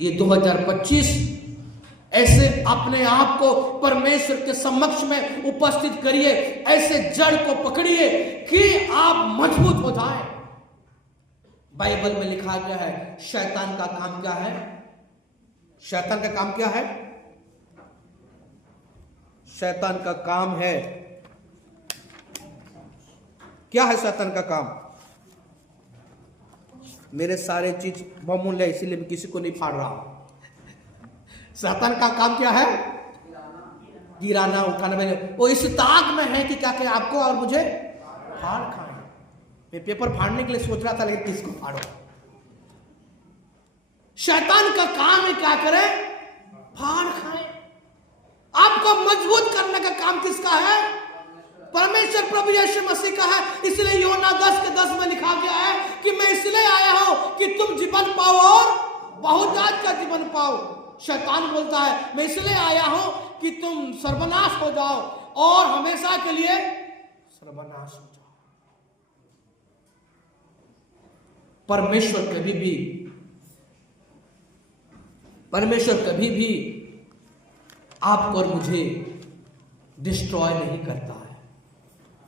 ये 2025 ऐसे अपने आप को परमेश्वर के समक्ष में उपस्थित करिए, ऐसे जड़ को पकड़िए कि आप मजबूत हो जाए। बाइबल में लिखा गया है, शैतान का काम क्या है? शैतान का काम क्या है? शैतान का काम है, क्या है शैतान का काम? मेरे सारे चीज बहुमूल्य है, इसीलिए मैं किसी को नहीं फाड़ रहा। शैतान का काम क्या है? गिराना, उठाना। में वो इस ताक में है कि क्या क्या आपको और मुझे फाड़ खाए। मैं पेपर फाड़ने के लिए सोच रहा था, लेकिन किसको फाड़ो? शैतान का काम है क्या करे? फाड़ खाए। आपको मजबूत करने का काम किसका है? परमेश्वर प्रभु यीशु मसीह का है। इसलिए योना 10:10 में लिखा गया है कि मैं इसलिए आया हूं कि तुम जीवन पाओ और बहुतायत का जीवन पाओ। शैतान बोलता है मैं इसलिए आया हूं कि तुम सर्वनाश हो जाओ और हमेशा के लिए सर्वनाश हो जाओ। परमेश्वर कभी भी आपको और मुझे डिस्ट्रॉय नहीं करता है,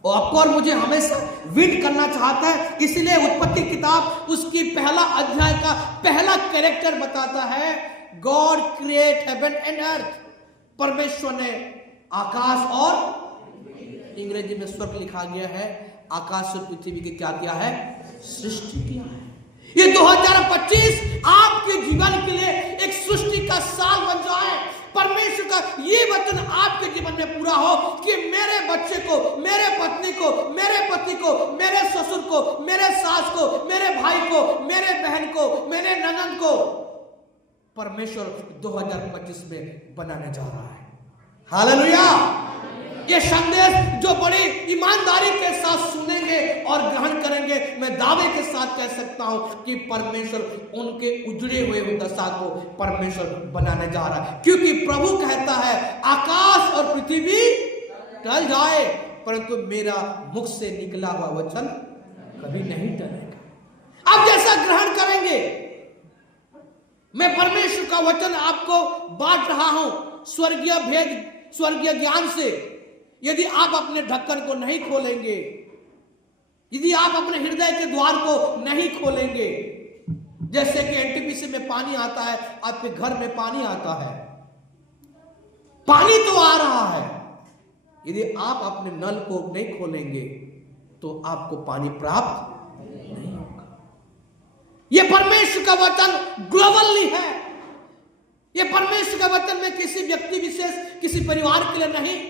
और आपको और मुझे हमेशा विन करना चाहता है। इसलिए उत्पत्ति किताब उसकी पहला अध्याय का पहला कैरेक्टर बताता है, God create heaven and earth. परमेश्वर ने आकाश और इंग्रेजी में स्वर्ग लिखा गया है, आकाश और पृथ्वी की क्या किया है? सृष्टि किया है। ये 2025 आपके जीवन के लिए एक सृष्टि का साल बन जाए। परमेश्वर का ये वचन आपके जीवन में पूरा हो कि मेरे बच्चे को, मेरे पत्नी को, मेरे पति को, मेरे ससुर को, मेरे सास को, मेरे भाई को, मेरे बहन को, मेरे ननद को परमेश्वर 2025 में बनाने जा रहा है। हालेलुया। ये संदेश जो बड़ी ईमानदारी के साथ सुनेंगे और ग्रहण करेंगे, मैं दावे के साथ कह सकता हूं कि परमेश्वर उनके उजड़े हुए दशा को परमेश्वर बनाने जा रहा है। क्योंकि प्रभु कहता है आकाश और पृथ्वी टल जाए परंतु मेरा मुख से निकला हुआ वचन कभी नहीं टलेगा। आप जैसा ग्रहण करेंगे, मैं परमेश्वर का वचन आपको बांट रहा हूं स्वर्गीय भेद, स्वर्गीय ज्ञान से। यदि आप अपने ढक्कन को नहीं खोलेंगे, यदि आप अपने हृदय के द्वार को नहीं खोलेंगे, जैसे कि एनटीपीसी में पानी आता है, आपके घर में पानी आता है, पानी तो आ रहा है, यदि आप अपने नल को नहीं खोलेंगे तो आपको पानी प्राप्त नहीं होगा। यह परमेश्वर का वचन ग्लोबली है। यह परमेश्वर का वचन में किसी व्यक्ति विशेष, किसी परिवार के लिए नहीं,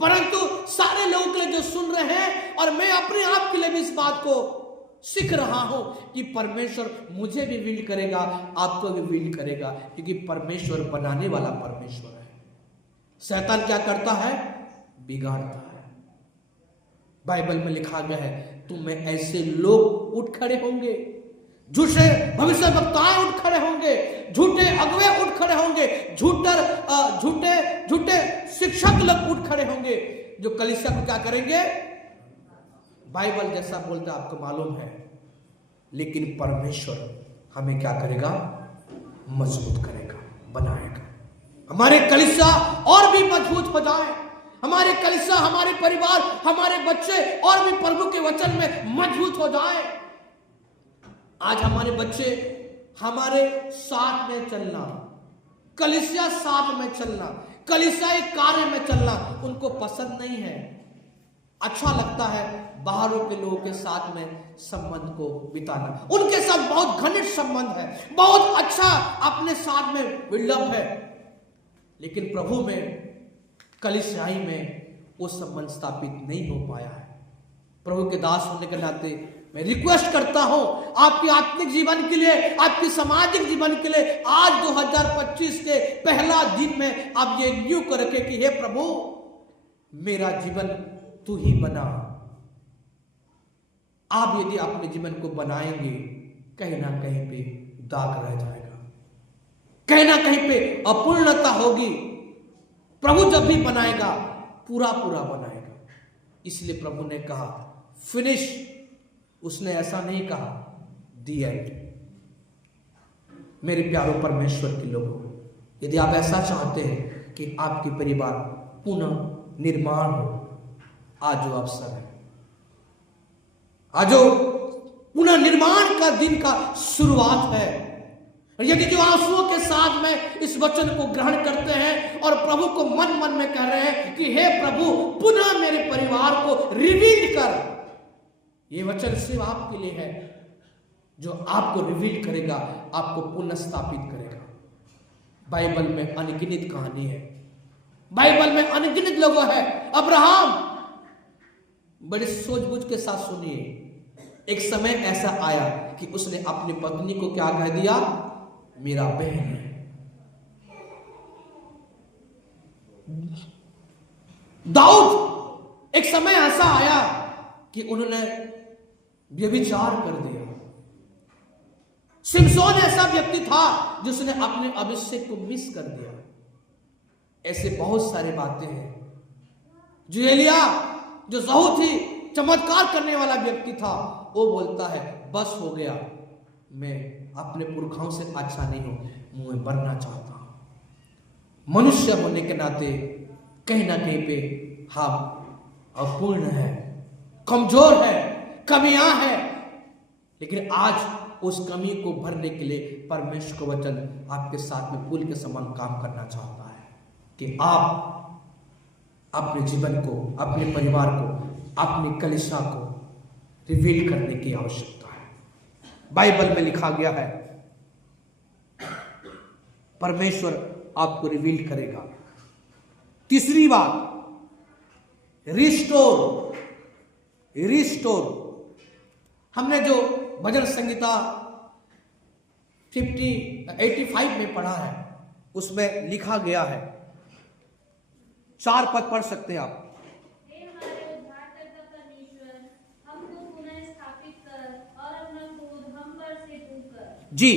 परंतु सारे लोगों के लिए जो सुन रहे हैं, और मैं अपने आप के लिए भी इस बात को सीख रहा हूं कि परमेश्वर मुझे भी विल्ड करेगा, आपको भी विल्ड करेगा, क्योंकि परमेश्वर बनाने वाला परमेश्वर है। शैतान क्या करता है? बिगाड़ता है। बाइबल में लिखा गया है तुम में ऐसे लोग उठ खड़े होंगे, झूठे भविष्य वक्ताएं उठ खड़े होंगे, झूठे अगुवे उठ खड़े होंगे, झूठे शिक्षक लोग उठ खड़े होंगे, जो कलीसिया को क्या करेंगे? बाइबल जैसा बोलता है आपको मालूम है, लेकिन परमेश्वर हमें क्या करेगा? मजबूत करेगा, बनाएगा। हमारे कलीसिया और भी मजबूत हो जाए, हमारे कलीसिया, हमारे परिवार, हमारे बच्चे और भी प्रभु के वचन में मजबूत हो जाए। आज हमारे बच्चे हमारे साथ में चलना, कलीसिया साथ में चलना, कलीसियाई कार्य में चलना उनको पसंद नहीं है। अच्छा लगता है बाहरों के लोगों के साथ में संबंध को बिताना, उनके साथ बहुत घनिष्ठ संबंध है, बहुत अच्छा अपने साथ में विलंब है, लेकिन प्रभु में, कलीसियाई में वो संबंध स्थापित नहीं हो पाया है। प्रभु के दास होने के नाते मैं रिक्वेस्ट करता हूं आपके आत्मिक जीवन के लिए, आपके सामाजिक जीवन के लिए, आज 2025 के पहला दिन में आप ये न्यू कर रखे कि हे प्रभु मेरा जीवन तू ही बना। आप यदि अपने जीवन को बनाएंगे, कहीं ना कहीं पे दाग रह जाएगा, कहीं ना कहीं पे अपूर्णता होगी। प्रभु जब भी बनाएगा पूरा पूरा बनाएगा। इसलिए प्रभु ने कहा फिनिश, उसने ऐसा नहीं कहा दी एंड। मेरे प्यारों परमेश्वर के लोगों, यदि आप ऐसा चाहते हैं कि आपके परिवार पुनः निर्माण हो, आज जो अवसर है, आज जो पुनः निर्माण का दिन का शुरुआत है। और यदि जो आंसुओं के साथ में इस वचन को ग्रहण करते हैं और प्रभु को मन मन में कह रहे हैं कि हे प्रभु पुनः मेरे परिवार को रिवील कर, ये वचन सिर्फ आपके लिए है, जो आपको रिवील करेगा, आपको पुनः स्थापित करेगा। बाइबल में अनगिनत कहानी है, बाइबल में अनगिनत लोग है। अब्राहम, बड़े सूझबूझ के साथ सुनिए, एक समय ऐसा आया कि उसने अपनी पत्नी को क्या कह दिया? मेरा बहन है। दाऊद, एक समय ऐसा आया कि उन्होंने व्यभिचार कर दिया। सिमसोन ऐसा व्यक्ति था जिसने अपने अभिषेक को मिस कर दिया। ऐसे बहुत सारे बातें हैं। जो एलिया, जो बहुत ही चमत्कार करने वाला व्यक्ति था, वो बोलता है बस हो गया, मैं अपने पुरखाओं से अच्छा नहीं हूं, मुझे बनना चाहता हूं। मनुष्य होने के नाते कहीं ना कहीं पे हम अपूर्ण है, कमजोर है, कमियां है, लेकिन आज उस कमी को भरने के लिए परमेश्वर का वचन आपके साथ में पुल के समान काम करना चाहता है कि आप अपने जीवन को, अपने परिवार को, अपनी कलीसिया को रिवील करने की आवश्यकता है। बाइबल में लिखा गया है परमेश्वर आपको रिवील करेगा। तीसरी बात, रिस्टोर। हमने जो भजन संहिता 85 में पढ़ा है उसमें लिखा गया है, 4 पद पढ़ सकते हैं आप। जी,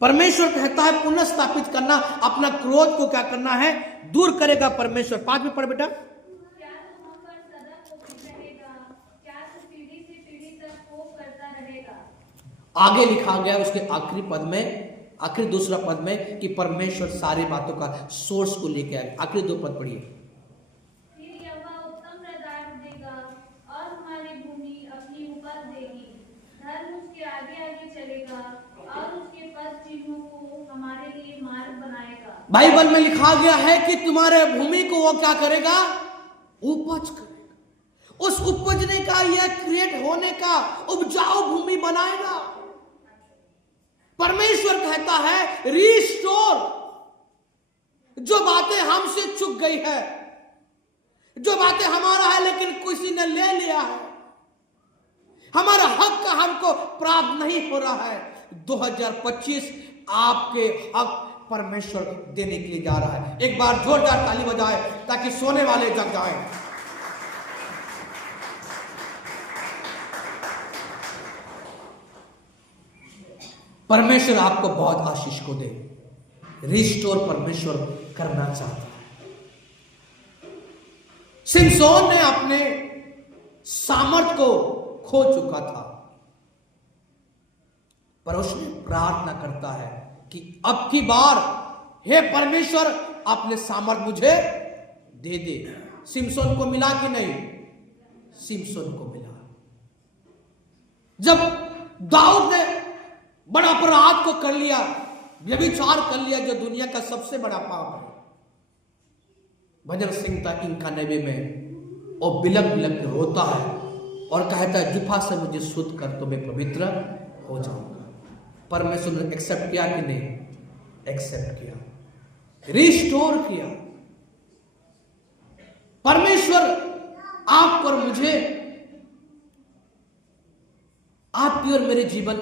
परमेश्वर कहता है पुनः स्थापित करना, अपना क्रोध को क्या करना है, दूर करेगा परमेश्वर। 5 में पढ़ बेटा। क्या तू हम पर सदा कोपित रहेगा? क्या तू पीढ़ी से पीढ़ी तक कोप करता रहेगा? आगे लिखा गया उसके आखिरी पद में, आखिरी दूसरा पद में कि परमेश्वर सारी बातों का सोर्स को लेके आएगा। आखिरी 2 पद पढ़िए। फिर यहोवा उत्तम पदार्थ देगा और हमारी भूमि अपनी उपज देगी। धर्म उसके आगे आगे चलेगा और उसके पद चिन्हों को हमारे लिए मार्ग बनाएगा। बाइबल में लिखा गया है कि तुम्हारे भूमि को वो क्या करेगा, उपज करेगा। उस उपजने का, यह क्रिएट होने का, उपजाऊ भूमि बनाएगा। परमेश्वर कहता है रिस्टोर। जो बातें हमसे चुक गई है, जो बातें हमारा है लेकिन किसी ने ले लिया है, हमारा हक का हमको प्राप्त नहीं हो रहा है, 2025 आपके हक परमेश्वर देने के लिए जा रहा है। एक बार जोरदार ताली बजाए ताकि सोने वाले जग जाएं। परमेश्वर आपको बहुत आशीष को दे। रिस्टोर परमेश्वर करना चाहता है। सिमसोन ने अपने सामर्थ को खो चुका था, पर उसने प्रार्थना करता है कि अब की बार हे परमेश्वर अपने सामर्थ मुझे दे दे। सिमसोन को मिला कि नहीं? सिमसोन को मिला। जब दाऊद ने बड़ा अपराध को कर लिया, व्यभिचार कर लिया, जो दुनिया का सबसे बड़ा पाप है, भजन संहिता 91 में वो बिलक बिलक के रोता है और कहता है जुफा से मुझे शुद्ध कर तो मैं पवित्र हो जाऊंगा। परमेश्वर ने एक्सेप्ट किया कि नहीं? एक्सेप्ट किया, रिस्टोर किया। परमेश्वर आप और मुझे, आपकी और मेरे जीवन,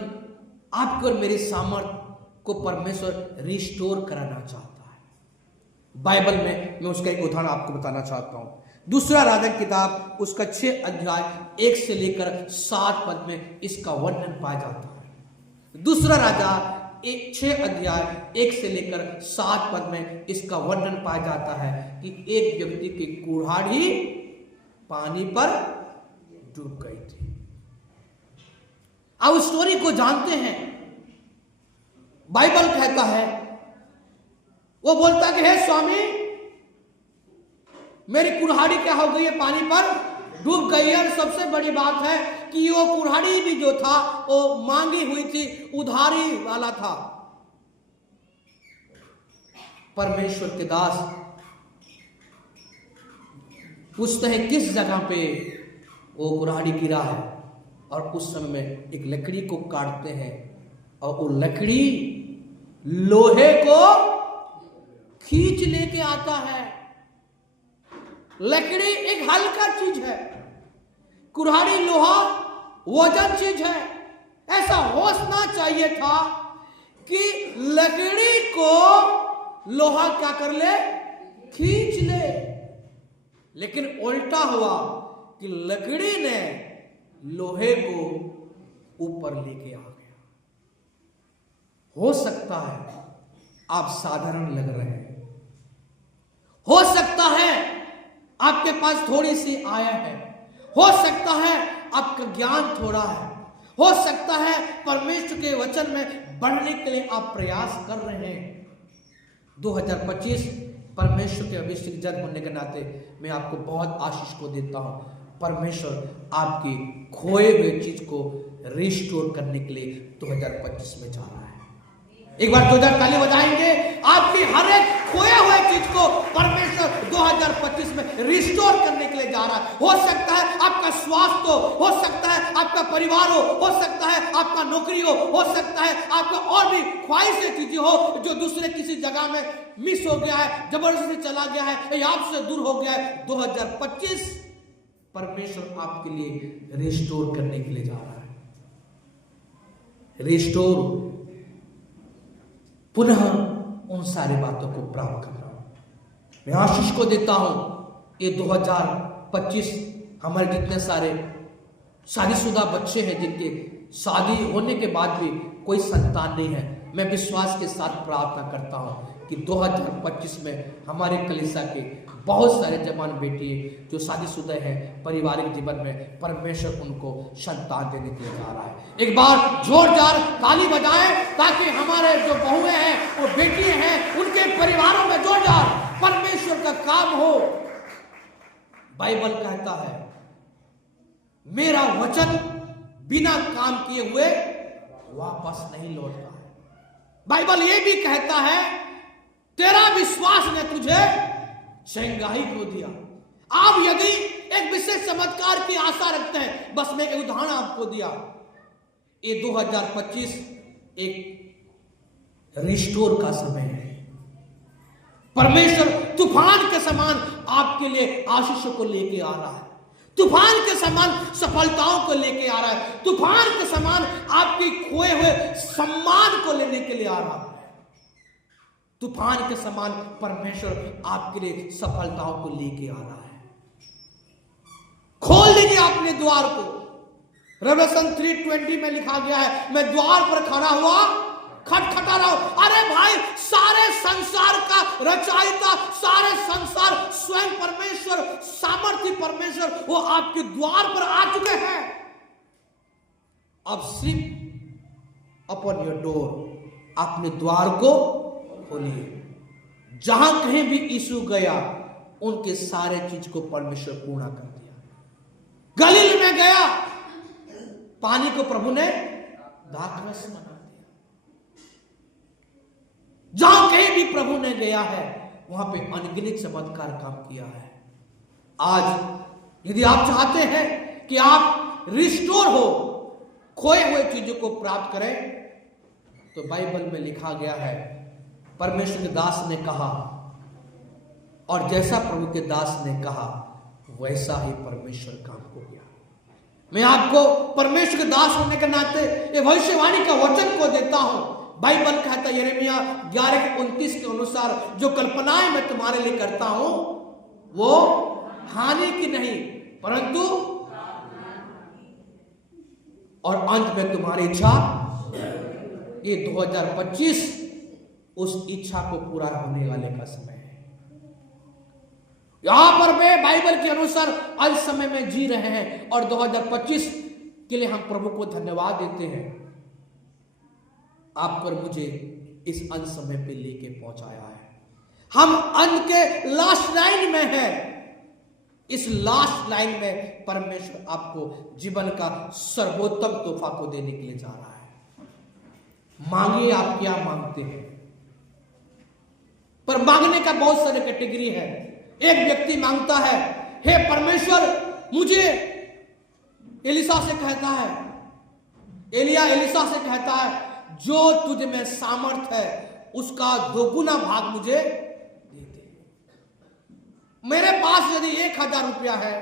आपकी और मेरे सामर्थ्य को परमेश्वर रिस्टोर कराना चाहता है। बाइबल में मैं उसका एक उदाहरण आपको बताना चाहता हूं। दूसरा राजा की किताब उसका 6 अध्याय 1 से लेकर 7 पद में इसका वर्णन पाया जाता है। दूसरा राजा 6 अध्याय 1 से लेकर 7 पद में इसका वर्णन पाया जाता है कि एक व्यक्ति की कुल्हाड़ी पानी पर डूब गई थी। अब स्टोरी को जानते हैं। बाइबल कहता है, वो बोलता कि हे स्वामी, मेरी कुल्हाड़ी क्या हो गई है, पानी पर डूब गई है। और सबसे बड़ी बात है कि वो कुल्हाड़ी भी जो था वो मांगी हुई थी, उधारी वाला था। परमेश्वर के दास पूछते हैं किस जगह पे वो कुल्हाड़ी गिरा है, और उस समय में एक लकड़ी को काटते हैं और वो लकड़ी लोहे को खींच लेके आता है। लकड़ी एक हल्का चीज है, कुल्हाड़ी लोहा वजन चीज है। ऐसा होना चाहिए था कि लकड़ी को लोहा क्या कर ले, खींच ले, लेकिन उल्टा हुआ कि लकड़ी ने लोहे को ऊपर लेके आ गया। हो सकता है आप साधारण लग रहे हैं, हो सकता है आपके पास थोड़ी सी आया है, हो सकता है आपका ज्ञान थोड़ा है, हो सकता है परमेश्वर के वचन में बढ़ने के लिए आप प्रयास कर रहे हैं। 2025 परमेश्वर के अभिषेक जन होने के नाते मैं आपको बहुत आशीष को देता हूं। परमेश्वर आपकी खोए हुए चीज को रिस्टोर करने के लिए 2025 में जा रहा है। एक बार 2000 ताली बजाएंगे। आपकी हर एक खोए हुए चीज को परमेश्वर 2025 में रिस्टोर करने के लिए जा रहा है। हो सकता है आपका स्वास्थ्य हो सकता है आपका परिवार हो सकता है आपका नौकरी हो सकता है आपका और भी ख्वाहिशें चीजें हो जो दूसरे किसी जगह में मिस हो गया है, जबरदस्ती चला गया है या आपसे दूर हो गया है। 2025 परमेश्वर आपके लिए रिस्टोर करने के लिए जा रहा है। रिस्टोर, पुनः उन सारी बातों को प्राप्त कर रहा हूं। मैं आशीष को देता हूं ये 2025 हमारे जितने सारे शादीशुदा बच्चे हैं जिनके शादी होने के बाद भी कोई संतान नहीं है, मैं विश्वास के साथ प्रार्थना करता हूं कि 2025 में हमारे कलीसिया के बहुत सारे जवान बेटी जो शादीशुदा हैं पारिवारिक जीवन में परमेश्वर उनको संतान देने के लिए जा रहा है। एक बार जोरदार ताली बजाएं ताकि हमारे जो बहुएं हैं वो बेटियां हैं उनके परिवारों में जोरदार परमेश्वर का काम हो। बाइबल कहता है मेरा वचन बिना काम किए हुए वापस नहीं लौटता है। बाइबल ये भी कहता है तेरा विश्वास ने तुझे शंघाई को दिया। आप यदि एक विशेष चमत्कार की आशा रखते हैं, बस मैं एक उदाहरण आपको दिया, ये 2025 एक रिस्टोर का समय है। परमेश्वर तूफान के समान आपके लिए आशीषों को लेके आ रहा है, तूफान के समान सफलताओं को लेके आ रहा है, तूफान के समान आपके खोए हुए सम्मान को लेने के लिए आ रहा है। तूफान के समान परमेश्वर आपके लिए सफलताओं को लेके आ रहा है। खोल दीजिए अपने द्वार को। रेवलेशन 3:20 में लिखा गया है मैं द्वार पर खड़ा हुआ खटखटा रहा हूं। अरे भाई, सारे संसार का रचयिता, सारे संसार स्वयं परमेश्वर, सामर्थ्य परमेश्वर वो आपके द्वार पर आ चुके हैं। अब सिर्फ अपॉन योर डोर, अपने द्वार को खोलिए। जहां कहीं भी यीशु गया उनके सारे चीज को परमेश्वर पूर्ण कर दिया। गलील में गया, पानी को प्रभु ने दाखरस बना दिया। जहां कहीं भी प्रभु ने गया है वहां पे अनगिनत चमत्कार काम किया है। आज यदि आप चाहते हैं कि आप रिस्टोर हो, खोए हुए चीजों को प्राप्त करें, तो बाइबल में लिखा गया है परमेश्वर के दास ने कहा, और जैसा प्रभु के दास ने कहा वैसा ही परमेश्वर काम को किया। मैं आपको परमेश्वर के दास होने के नाते ये भविष्यवाणी का वचन को देता हूं। बाइबल कहता है यिर्मयाह 11:29 के अनुसार जो कल्पनाएं मैं तुम्हारे लिए करता हूं वो हानि की नहीं परंतु और अंत में तुम्हारी इच्छा। ये 2025 उस इच्छा को पूरा होने वाले का समय है। यहां पर वे बाइबल के अनुसार आज समय में जी रहे हैं और 2025 के लिए हम प्रभु को धन्यवाद देते हैं। आप पर मुझे इस अंत समय पे लेके पहुंचाया है। हम अंत के लास्ट लाइन में हैं। इस लास्ट लाइन में परमेश्वर आपको जीवन का सर्वोत्तम तोहफा को देने के लिए जा रहा है। मांगिए, आप क्या मांगते हैं? पर मांगने का बहुत सारे कैटेगरी है। एक व्यक्ति मांगता है हे परमेश्वर, मुझे एलिसा से कहता है, एलिया एलिसा से कहता है जो तुझ में सामर्थ है उसका दोगुना भाग मुझे दे दे। मेरे पास यदि 1000 रुपया है,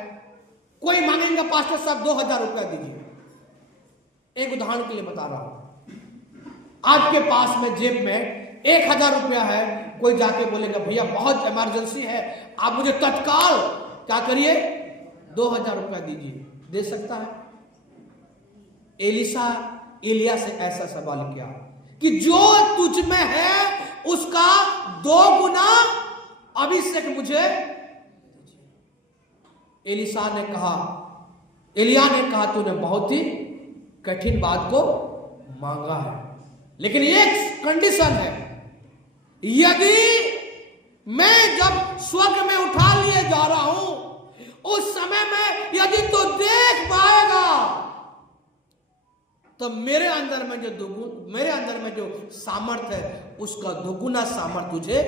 कोई मांगेंगे पास्टर साहब 2000 रुपया दीजिए। एक उदाहरण के लिए बता रहा हूं, आपके पास में जेब में 1000 रुपया है, कोई जाके बोलेगा भैया बहुत इमरजेंसी है, आप मुझे तत्काल क्या करिए 2000 रुपया दीजिए। दे सकता है? एलिसा एलिया से ऐसा सवाल किया कि जो तुझ में है उसका 2 गुना अभिषेक मुझे। एलिया ने कहा तूने बहुत ही कठिन बात को मांगा है, लेकिन एक कंडीशन है, यदि मैं जब स्वर्ग में उठा लिए जा रहा हूं उस समय में यदि तू देख पाएगा तो मेरे अंदर में जो सामर्थ है उसका दोगुना सामर्थ तुझे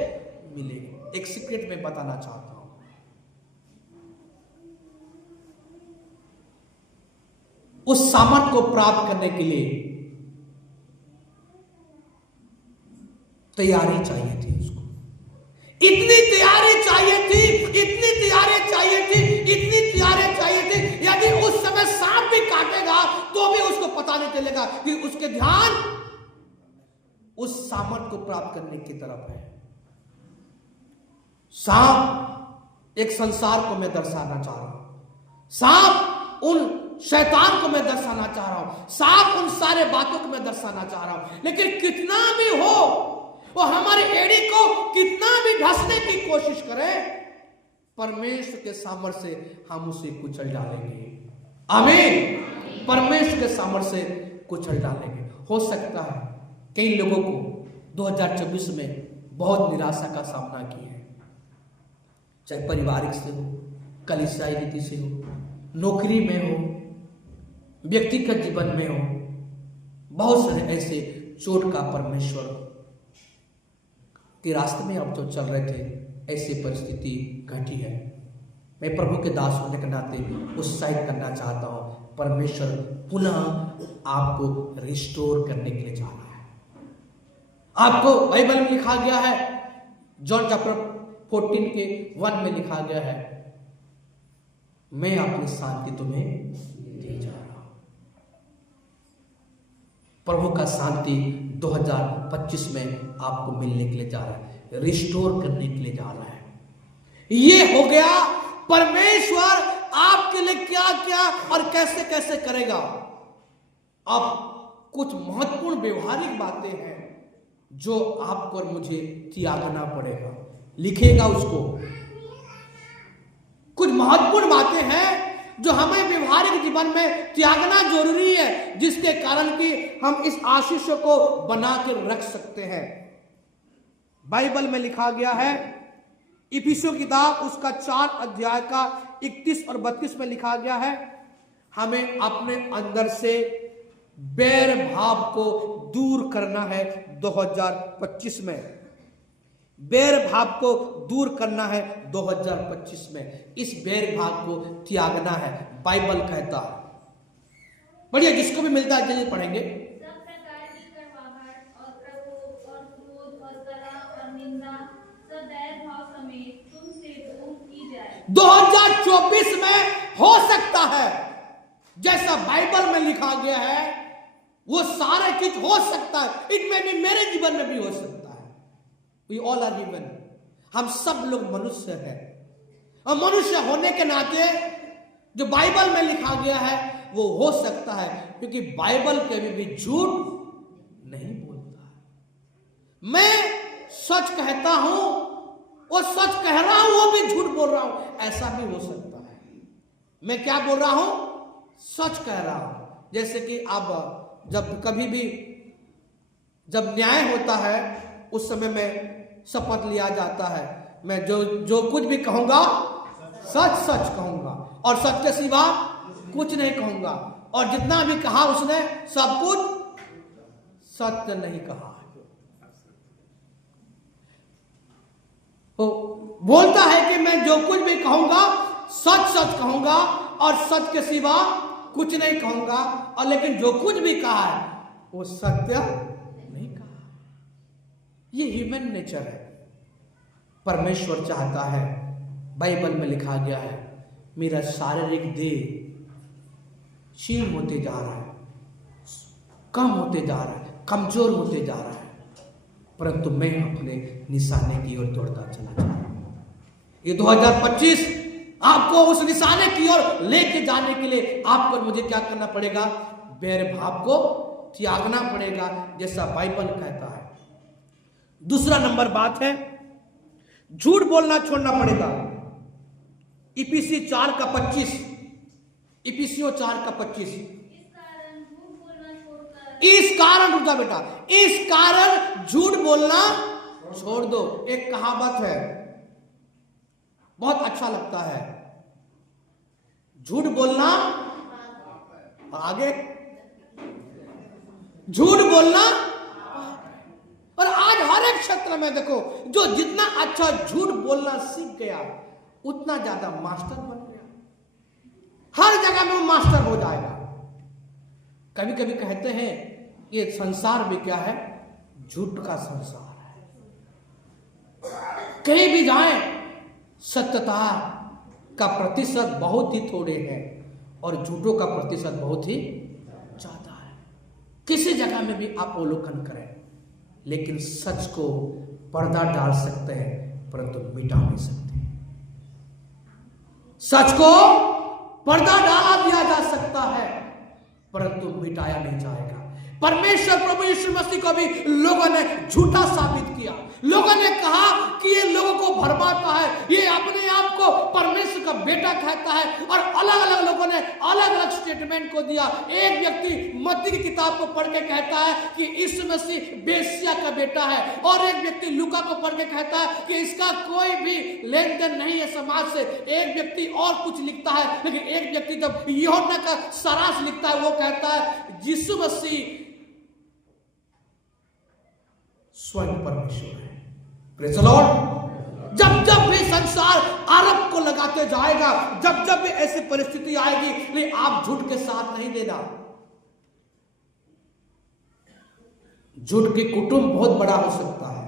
मिलेगी। एक सीक्रेट मैं बताना चाहता हूं, उस सामर्थ को प्राप्त करने के लिए तैयारी चाहिए थी उसको, इतनी तैयारी चाहिए थी, इतनी तैयारी चाहिए थी, इतनी तैयारी चाहिए थी। यदि उस समय सांप भी काटेगा तो भी उसको पता नहीं चलेगा कि उसके ध्यान उस सामर्थ को प्राप्त करने की तरफ है। सांप एक संसार को मैं दर्शाना चाह रहा हूं, सांप उन शैतान को मैं दर्शाना चाह रहा हूं, सांप उन सारे बातों को मैं दर्शाना चाह रहा हूं। लेकिन कितना भी हो, वो हमारे एड़ी को कितना भी ढसने की कोशिश करे, परमेश्वर के सामर्थ्य से हम उसे कुचल डालेंगे। आमीन। परमेश्वर के सामर्थ्य से कुचल डालेंगे। हो सकता है कई लोगों को 2024 में बहुत निराशा का सामना किया है, चाहे पारिवारिक से हो, कलीसियाई रीति से हो, नौकरी में हो, व्यक्तिगत जीवन में हो, बहुत सारे ऐसे चोट का परमेश्वर के रास्ते में अब जो चल रहे थे, ऐसी परिस्थिति घटी है। मैं प्रभु के दास होने के नाते उत्साहित करना चाहता हूं, परमेश्वर पुनः आपको रिस्टोर करने के लिए जा रहा है। आपको बाइबल में लिखा गया है, जॉन चैप्टर 14 के 1 में लिखा गया है, मैं अपनी शांति तुम्हें दे जा रहा हूं। प्रभु का शांति 2025 में आपको मिलने के लिए जा रहा है, रिस्टोर करने के लिए जा रहा है। ये हो गया परमेश्वर आपके लिए क्या क्या और कैसे कैसे करेगा। अब कुछ महत्वपूर्ण व्यवहारिक बातें हैं जो आपको और मुझे त्यागना पड़ेगा, लिखेगा उसको। कुछ महत्वपूर्ण बातें हैं जो हमें व्यवहारिक जीवन में त्यागना जरूरी है, जिसके कारण कि हम इस आशीष को बना के रख सकते हैं। बाइबल में लिखा गया है, इफिसियों की किताब उसका 4 अध्याय का 31 और 32 में लिखा गया है, हमें अपने अंदर से बैर भाव को दूर करना है। 2025 में बैर भाव को दूर करना है। 2025 में इस बैर भाव को त्यागना है, बाइबल कहता है। बढ़िया, जिसको भी मिलता है जल्दी पढ़ेंगे। सब प्रकार की कड़वाहट और प्रकोप और क्रोध और कलह और निंदा सब बैर भाव समेत तुमसे दूर की जाए। 2024 में हो सकता है जैसा बाइबल में लिखा गया है वो सारा चीज हो सकता है। इट में भी, मेरे जीवन में भी हो सकता है। वी ऑल आर ह्यूमन, हम सब लोग मनुष्य हैं, और मनुष्य होने के नाते जो बाइबल में लिखा गया है वो हो सकता है, क्योंकि बाइबल कभी भी झूठ नहीं बोलता है। मैं सच कहता हूं और सच कह रहा हूं, वो भी झूठ बोल रहा हूं, ऐसा भी हो सकता है। मैं क्या बोल रहा हूं? सच कह रहा हूं। जैसे कि अब जब कभी भी जब न्याय होता है उस समय में शपथ लिया जाता है, मैं जो कुछ भी कहूंगा सच सच कहूंगा और सच के सिवा कुछ नहीं कहूंगा, और जितना भी कहा उसने सब कुछ सत्य नहीं कहा। तो बोलता है कि मैं जो कुछ भी कहूंगा सच सच कहूंगा और सच के सिवा कुछ नहीं कहूंगा, और लेकिन जो कुछ भी कहा है वो सत्य नहीं कहा। ये ह्यूमन नेचर है। परमेश्वर चाहता है, बाइबल में लिखा गया है, मेरा शारीरिक देह क्षीण होते जा रहा है, कम होते जा रहा है, कमजोर होते जा रहा है, परंतु मैं अपने निशाने की ओर दौड़ता चला जा रहा हूं। ये 2025 आपको उस निशाने की ओर लेके जाने के लिए आपको मुझे क्या करना पड़ेगा? बैर भाव को त्यागना पड़ेगा, जैसा बाइबल कहता है। दूसरा नंबर बात है, झूठ बोलना छोड़ना पड़ेगा। इफिसियों 4:25, इफिसियों 4:25। इस कारण रुका बेटा, इस कारण झूठ बोलना छोड़ दो। एक कहावत है, बहुत अच्छा लगता है, झूठ बोलना आगे, झूठ बोलना। और आज हर हर एक क्षेत्र में देखो, जो जितना अच्छा झूठ बोलना सीख गया उतना ज्यादा मास्टर बन गया, हर जगह में वो मास्टर हो जाएगा। कभी कभी कहते हैं ये संसार भी क्या है, झूठ का संसार है। कहीं भी जाएं सत्यता का प्रतिशत बहुत ही थोड़े है और झूठों का प्रतिशत बहुत ही ज्यादा है। किसी जगह में भी आप अवलोकन करें, लेकिन सच को पर्दा डाल सकते हैं परंतु मिटा नहीं सकते। सच को पर्दा डाला दिया जा सकता है परंतु मिटाया नहीं जाएगा। परमेश्वर प्रभु यीशु मसीह को भी लोगों ने झूठा साबित किया। लोगों ने कहा कि ये लोगों को भरमाता है, ये अपने आप को परमेश्वर का बेटा कहता है, और अलग अलग लोगों ने अलग अलग स्टेटमेंट को दिया। एक व्यक्ति मत्ती की किताब को पढ़ के कहता है कि यीशु मसीह बेस्या का बेटा है, और एक व्यक्ति लूका को पढ़ के कहता है कि इसका कोई भी लेन देन नहीं है समाज से। एक व्यक्ति और कुछ लिखता है, लेकिन एक व्यक्ति जब यूहन्ना का सारांश लिखता है वो कहता है यीशु मसीह स्वयं परमेश्वर है। Praise the Lord. जब जब भी संसार आरोप को लगाते जाएगा, जब जब भी ऐसी परिस्थिति आएगी, लेकिन आप झूठ के साथ नहीं देना। झूठ के कुटुंब बहुत बड़ा हो सकता है,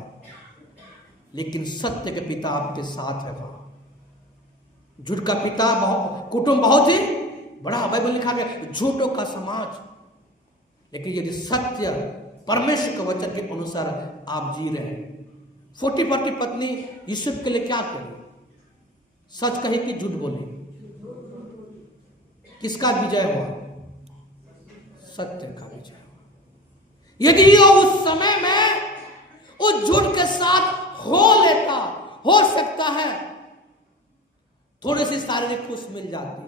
लेकिन सत्य के पिता आपके साथ है। वहां झूठ का पिता कुटुंब बहुत ही बड़ा, बाइबल लिखा गया झूठों का समाज। लेकिन यदि सत्य परमेश्वर के वचन के अनुसार आप जी रहे हैं, 40 पत्नी यूसुफ के लिए क्या करी? सच कही कि झूठ बोली? किसका विजय हुआ? सत्य का विजय हुआ। यदि ये उस समय में उस झूठ के साथ हो लेता, हो सकता है थोड़ी सी शारीरिक खुश मिल जाती,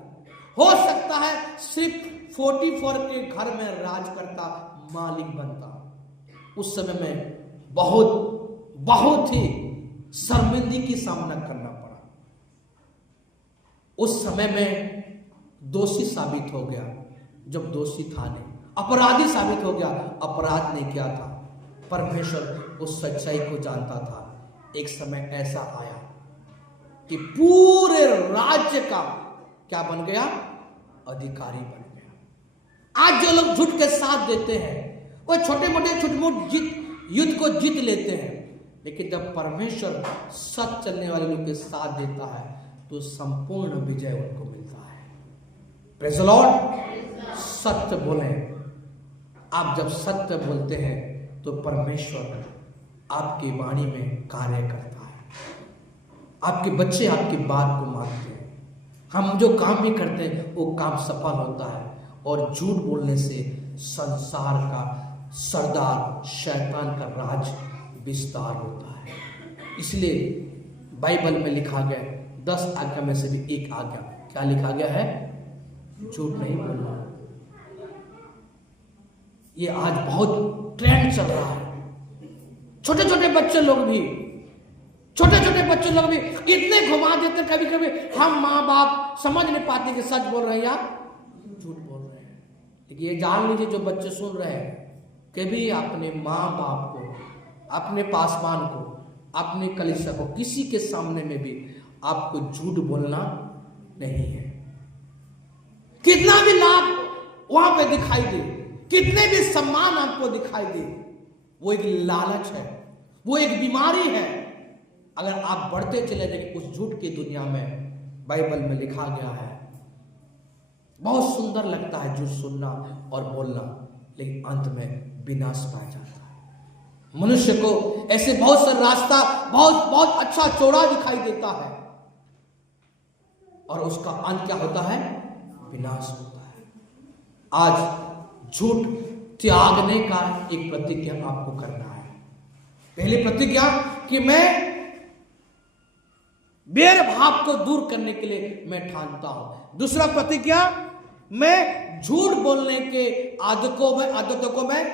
हो सकता है सिर्फ 44 के घर में राज करता, मालिक बनता। उस समय में बहुत ही शर्मिंदगी की सामना करना पड़ा। उस समय में दोषी साबित हो गया जब दोषी था नहीं, अपराधी साबित हो गया, अपराध नहीं किया था। परमेश्वर उस सच्चाई को जानता था। एक समय ऐसा आया कि पूरे राज्य का क्या बन गया? अधिकारी बन गया। आज जो लोग झूठ के साथ देते हैं वो छोटे मोटे युद्ध को जीत लेते हैं, लेकिन जब परमेश्वर सच चलने वाले लोग के साथ देता है तो संपूर्ण विजय उनको मिलता है। Praise the Lord. सत्य बोलें। आप जब सत्य बोलते हैं तो परमेश्वर आपकी वाणी में कार्य करता है। आपके बच्चे आपकी बात को मानते हैं। हम जो काम भी करते हैं वो काम सफल होता है। और झूठ बोलने से संसार का सरदार शैतान का राज विस्तार होता है। इसलिए बाइबल में लिखा गया 10 आज्ञा में से भी एक आज्ञा क्या लिखा गया है? झूठ नहीं बोलना। ये आज बहुत ट्रेंड चल रहा है। छोटे छोटे बच्चे लोग भी इतने घुमा देते, कभी कभी हम माँ बाप समझ नहीं पाते कि सच बोल रहे हैं या झूठ बोल रहे हैं। लेकिन ये जान लीजिए जो बच्चे सुन रहे हैं, कभी अपने माँ बाप को, अपने पासवान को, अपने कलीसिया को, किसी के सामने में भी आपको झूठ बोलना नहीं है। कितना भी लाभ वहां पे दिखाई दे, कितने भी सम्मान आपको दिखाई दे, वो एक लालच है, वो एक बीमारी है। अगर आप बढ़ते चले जाएंगे उस झूठ की दुनिया में, बाइबल में लिखा गया है बहुत सुंदर लगता है झूठ सुनना और बोलना, लेकिन अंत में विनाश पाया जाता है। मनुष्य को ऐसे बहुत सारा रास्ता बहुत अच्छा चौड़ा दिखाई देता है और उसका अंत क्या होता है? विनाश होता है। आज झूठ त्यागने का एक प्रतिज्ञा आपको करना है। पहली प्रतिज्ञा कि मैं बैर भाव को दूर करने के लिए मैं ठानता हूं। दूसरा प्रतिज्ञा, मैं झूठ बोलने के आदतों को मैं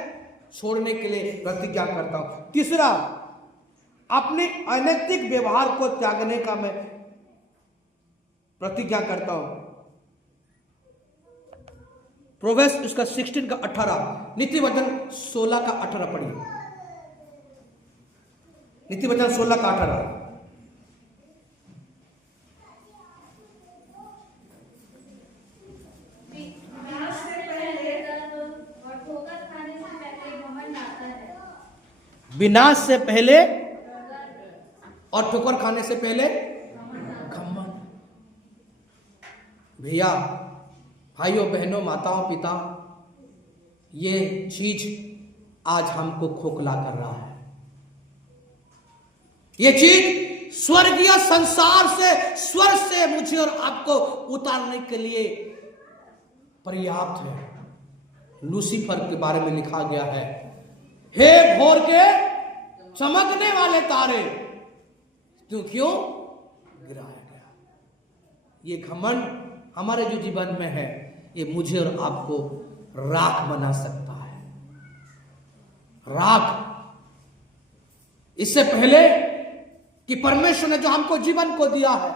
छोड़ने के लिए प्रतिज्ञा करता हूं। तीसरा, अपने अनैतिक व्यवहार को त्यागने का मैं प्रतिज्ञा करता हूं। प्रोवेर्ब्स उसका 16 का 18, नीति वचन 16 का 18 पढ़िए। नीति वचन 16:18। विनाश से पहले और ठोकर खाने से पहले घमंड आता है। विनाश से पहले और ठोकर खाने से पहले घमंड। भैया, भाइयों, बहनों, माताओं, पिता, ये चीज आज हमको खोखला कर रहा है। ये चीज स्वर्गीय संसार से, स्वर्ग से मुझे और आपको उतारने के लिए पर्याप्त है। लूसीफर के बारे में लिखा गया है, हे भोर के चमकने वाले तारे, तू क्यों गिराया गया। ये घमंड हमारे जो जीवन में है, ये मुझे और आपको राख बना सकता है। राख। इससे पहले कि परमेश्वर ने जो हमको जीवन को दिया है,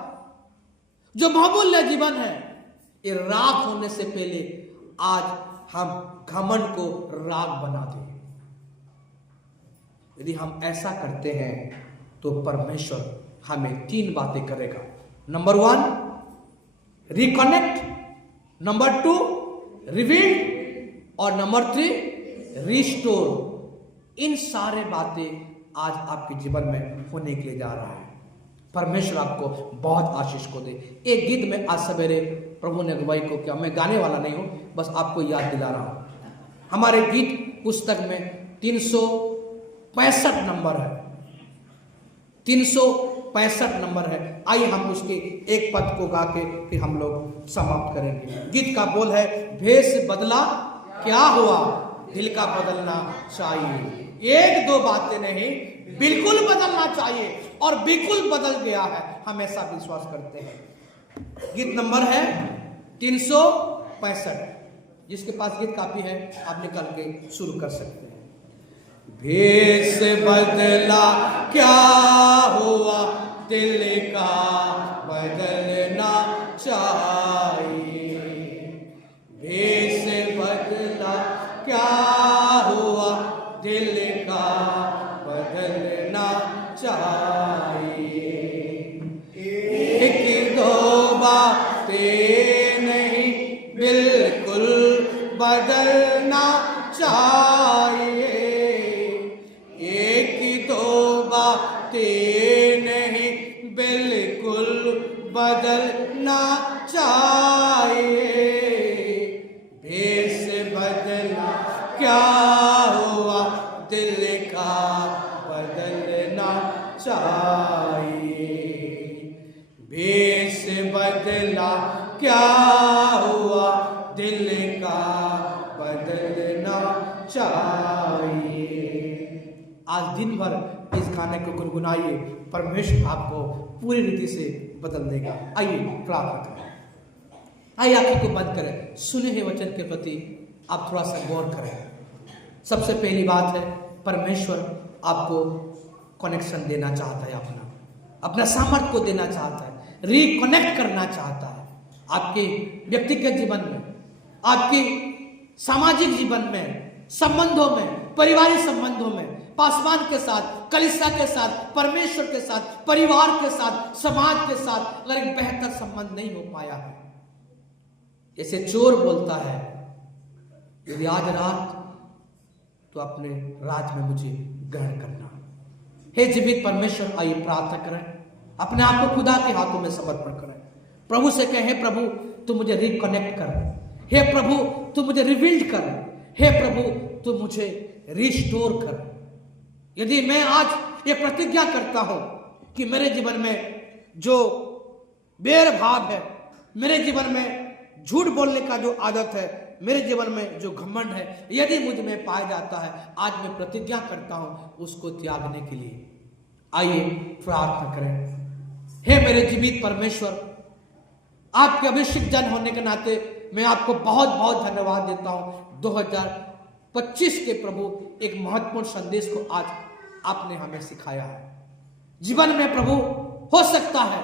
जो बहुमूल्य जीवन है, ये राख होने से पहले आज हम घमंड को राख बना दें। यदि हम ऐसा करते हैं तो परमेश्वर हमें 3 बातें करेगा। नंबर 1, रिकनेक्ट, नंबर 2, रिवील, और नंबर 3, रिस्टोर। इन सारे बातें आज आपके जीवन में होने के लिए जा रहा है। परमेश्वर आपको बहुत आशीष को दे। एक गीत में आज सवेरे प्रभु ने अगुवाई को किया, मैं गाने वाला नहीं हूं, बस आपको याद दिला रहा हूं। हमारे गीत पुस्तक में 365 नंबर है, 365 नंबर है। आइए हम उसके एक पद को गा के फिर हम लोग समाप्त करेंगे। गीत का बोल है, भेष बदला क्या हुआ, दिल का बदलना चाहिए। 1-2 बातें नहीं, बिल्कुल बदलना चाहिए, और बिल्कुल बदल गया है, हम ऐसा विश्वास करते हैं। गीत नंबर है 365। जिसके पास गीत कापी है आप निकल के शुरू कर सकते हैं। भेष बदला क्या हुआ, दिल का बदलना चाहिए। भेष बदला क्या हुआ, दिल का बदलना चाहिए। 1-2 बातें नहीं, बिल्कुल बदलना चाहिए। 1-2 बातें नहीं, बिल्कुल बदलना चाहिए। भेष बदला क्या हुआ, दिल का बदलना चाहिए। भेष बदला क्या हुआ, दिल का बदलना चाहिए। आज दिन भर इस गाने को गुनगुनाइए, परमेश्वर आपको पूरी रीति से बदल देगा। आइए प्रार्थना करें। आइए आंखें को बंद करें, सुने हुए वचन के प्रति आप थोड़ा सा गौर करें। सबसे पहली बात है, परमेश्वर आपको कनेक्शन देना चाहता है, अपना सामर्थ्य को देना चाहता है, रिकनेक्ट करना चाहता है। आपके व्यक्तिगत जीवन में, आपके सामाजिक जीवन में, संबंधों में, पारिवारिक संबंधों में, पासवान के साथ, कलीसिया के साथ, परमेश्वर के साथ, परिवार के साथ, समाज के साथ अगर एक बेहतर संबंध नहीं हो पाया है, जैसे चोर बोलता है, यदि आज रात तो अपने राज में मुझे ग्रहण करना। हे जीवित परमेश्वर, आइए प्रार्थना करें, अपने आप को खुदा के हाथों में समर्पण करें। प्रभु से कहें, हे प्रभु तू मुझे रिकनेक्ट कर, हे प्रभु तू मुझे रिवील्ड कर, हे प्रभु तू मुझे रिस्टोर कर। यदि मैं आज ये प्रतिज्ञा करता हूं कि मेरे जीवन में जो बैर भाव है, मेरे जीवन में झूठ बोलने का जो आदत है, मेरे जीवन में जो घमंड है, यदि मुझ में पाया जाता है, आज मैं प्रतिज्ञा करता हूं उसको त्यागने के लिए। आइए प्रार्थना करें। हे मेरे जीवित परमेश्वर, आपके अभिषिक्त जन होने के नाते मैं आपको बहुत बहुत धन्यवाद देता हूं। 2025 के प्रभु एक महत्वपूर्ण संदेश को आज आपने हमें सिखाया है। जीवन में प्रभु हो सकता है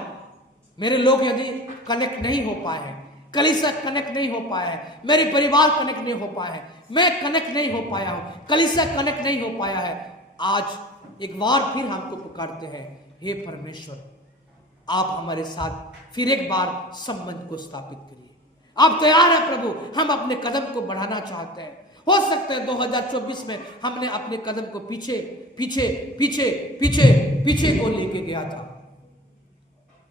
मेरे लोग यदि कनेक्ट नहीं हो पाए हैं, कलीसिया कनेक्ट नहीं हो पाया है, मेरे परिवार कनेक्ट नहीं हो पाया है, मैं कनेक्ट नहीं हो पाया हूं, कलीसिया कनेक्ट नहीं हो पाया है, आज एक बार फिर हमको पुकारते हैं, हे परमेश्वर आप हमारे साथ फिर एक बार संबंध को स्थापित करिए। आप तैयार है प्रभु, हम अपने कदम को बढ़ाना चाहते हैं। हो सकता है 2024 में हमने अपने कदम को पीछे पीछे पीछे पीछे पीछे को लेके गया था,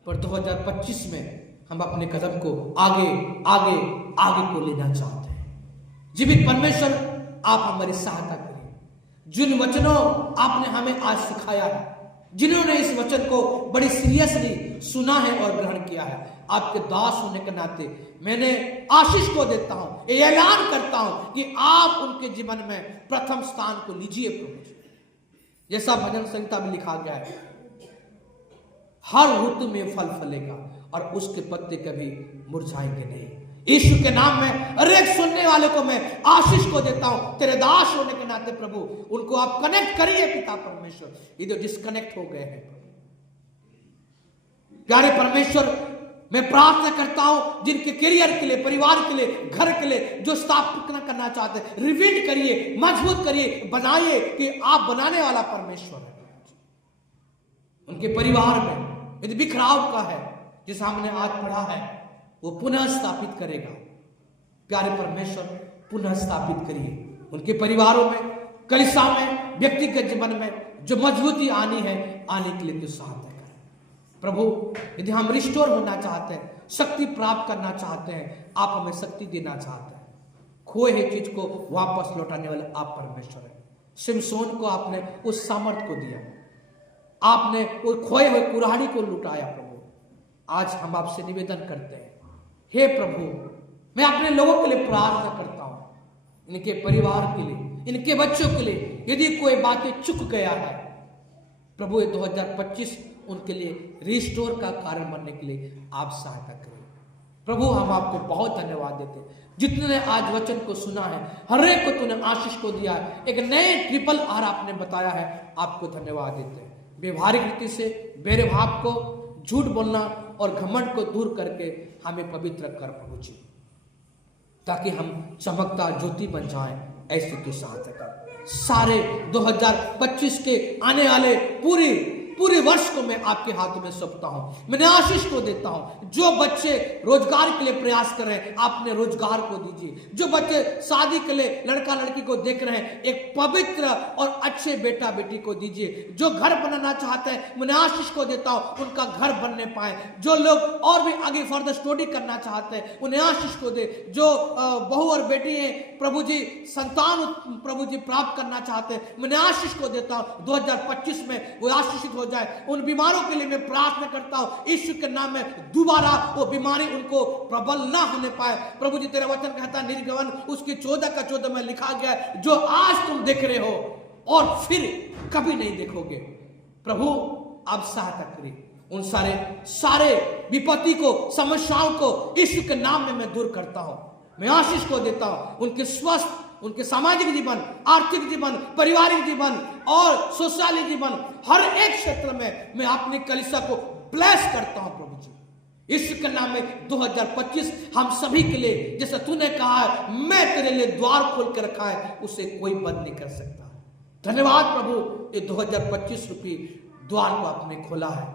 पर 2025 में हम अपने कदम को आगे आगे आगे को लेना चाहते हैं। जीवित परमेश्वर आप हमारी सहायता करिए। जिन वचनों आपने हमें आज सिखाया है, जिन्होंने इस वचन को बड़ी सीरियसली सुना है और ग्रहण किया है, आपके दास होने के नाते मैंने आशीष को देता हूं, ये ऐलान करता हूं कि आप उनके जीवन में प्रथम स्थान को लीजिए प्रभु। जैसा भजन संहिता में लिखा गया है, हर ऋतु में फल फलेगा और उसके पत्ते कभी मुरझाएंगे नहीं। यीशु के नाम में हर एक सुनने वाले को मैं आशीष को देता हूं। तेरे दास होने के नाते प्रभु उनको आप कनेक्ट करिए पिता परमेश्वर, ये जो डिस्कनेक्ट हो गए हैं। प्यारे परमेश्वर, मैं प्रार्थना करता हूं जिनके करियर के लिए, परिवार के लिए, घर के लिए जो स्थापना करना चाहते हैं, रिवील्ड करिए, मजबूत करिए, बनाइए कि आप बनाने वाला परमेश्वर है। उनके परिवार में यदि बिखराव का है, जिसे हमने आज पढ़ा है, वो पुनः स्थापित करेगा। प्यारे परमेश्वर पुनः स्थापित करिए उनके परिवारों में, कलीसिया में, व्यक्तिगत जीवन में जो मजबूती आनी है, आने के लिए तो सहायता करें प्रभु। यदि हम रिस्टोर होना चाहते हैं, शक्ति प्राप्त करना चाहते हैं, आप हमें शक्ति देना चाहते हैं। खोए हुए चीज को वापस लौटाने वाले आप परमेश्वर है। सिमसोन को आपने उस सामर्थ को दिया, आपने वो खोए हुए कुल्हाड़ी को लुटाया प्रभु। आज हम आपसे निवेदन करते हैं, हे प्रभु, मैं अपने लोगों के लिए प्रार्थना करता हूं, इनके परिवार के लिए, इनके बच्चों के लिए। यदि कोई बातें चुक गया है प्रभु, ये 2025 उनके लिए रिस्टोर का कारण बनने के लिए आप सहायता करें प्रभु। हम आपको बहुत धन्यवाद देते हैं, जितने ने आज वचन को सुना है, हर एक को तूने आशीष को दिया है, एक नए ट्रिपल आर आपने बताया है, आपको धन्यवाद देते हैं। व्यवहारिक रीति से बेरभाव को, झूठ बोलना और घमंड को दूर करके हमें पवित्र कर प्रभु जी, ताकि हम चमकता ज्योति बन जाएं। ऐसी तो सहायता कर। सारे 2025 के आने वाले पूरे वर्ष को मैं आपके हाथों में सौंपता हूं। मैंने आशीष को देता हूं। जो बच्चे रोजगार के लिए प्रयास कर रहे हैं, आपने रोजगार को दीजिए। जो बच्चे शादी के लिए लड़का लड़की को देख रहे हैं, एक पवित्र और अच्छे बेटा बेटी को दीजिए। जो घर बनाना चाहते हैं, मैंने आशीष को देता हूं, उनका घर बनने पाए। जो लोग और भी आगे फर्दर स्टडी करना चाहते हैं, उन्हें आशीष को दे। जो बहू और बेटी है प्रभु जी, संतान प्रभु जी प्राप्त करना चाहते हैं, मैंने आशीष को देता हूं। 2025 में वो आशीषित हो जाए। उन बीमारों के लिए मैं प्रार्थना करता हूं, यीशु के नाम में दोबारा वो बीमारी उनको प्रबल ना होने पाए प्रभु जी। तेरा वचन कहता है, निर्गमन उसकी 14 का 14 में लिखा गया, जो आज तुम देख रहे हो और फिर कभी नहीं देखोगे। प्रभु आप सहायता करिए। उन सारे विपत्ति को, समस्याओं को यीशु के नाम में मैं दूर करता हूं। मैं आशीष को देता हूं। उनके स्वस्थ, उनके सामाजिक जीवन, आर्थिक जीवन, पारिवारिक जीवन और सोशल जीवन, हर एक क्षेत्र में मैं अपने कलीसिया को ब्लेस करता हूं प्रभु जी। यीशु के नाम में 2025 हम सभी के लिए, जैसा तूने कहा है, मैं तेरे लिए द्वार खोल कर रखा है, उसे कोई बंद नहीं कर सकता। धन्यवाद प्रभु, ये 2025 रूपी द्वार को आपने खोला है।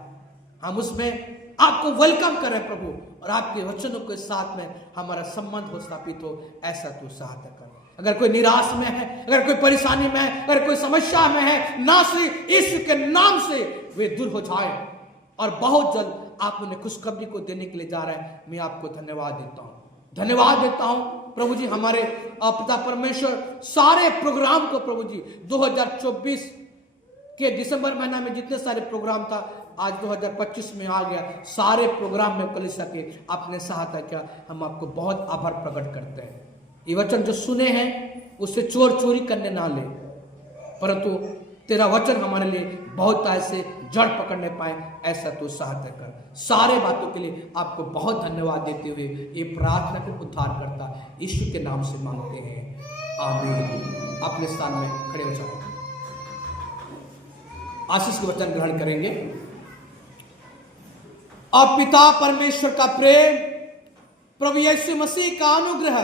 हम उसमें आपको वेलकम करें प्रभु, और आपके वचनों के साथ में हमारा संबंध हो, स्थापित हो। ऐसा तू सहायता कर। अगर कोई निराश में है, अगर कोई परेशानी में है, अगर कोई समस्या में है, नासरी यीशु के नाम से वे दूर हो जाए, और बहुत जल्द आप उन्हें खुशखबरी को देने के लिए जा रहे हैं। मैं आपको धन्यवाद देता हूं, धन्यवाद देता हूं प्रभु जी। हमारे पिता परमेश्वर सारे प्रोग्राम को प्रभु जी 2024 के दिसंबर महीना में जितने सारे प्रोग्राम था, आज 2025 में आ गया, सारे प्रोग्राम में कलीसिया के आपने सहायता किया। हम आपको बहुत आभार प्रकट करते हैं। ये वचन जो सुने हैं उससे चोरी करने ना ले, परंतु तेरा वचन हमारे लिए बहुत ऐसे जड़ पकड़ने पाए, ऐसा तो सहायता कर। सारे बातों के लिए आपको बहुत धन्यवाद देते हुए ये प्रार्थना को उद्धार करता यीशु के नाम से मांगते हैं, आमीन। अपने स्थान में खड़े हो जाओ, आशीष के वचन ग्रहण करेंगे। अब पिता परमेश्वर का प्रेम, प्रभु यीशु मसीह का अनुग्रह,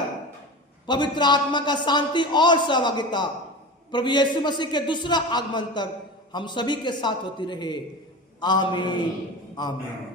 पवित्र आत्मा का शांति और सहभागिता, प्रभु यीशु मसीह के दूसरा आगमन तक हम सभी के साथ होती रहे। आमीन आमीन।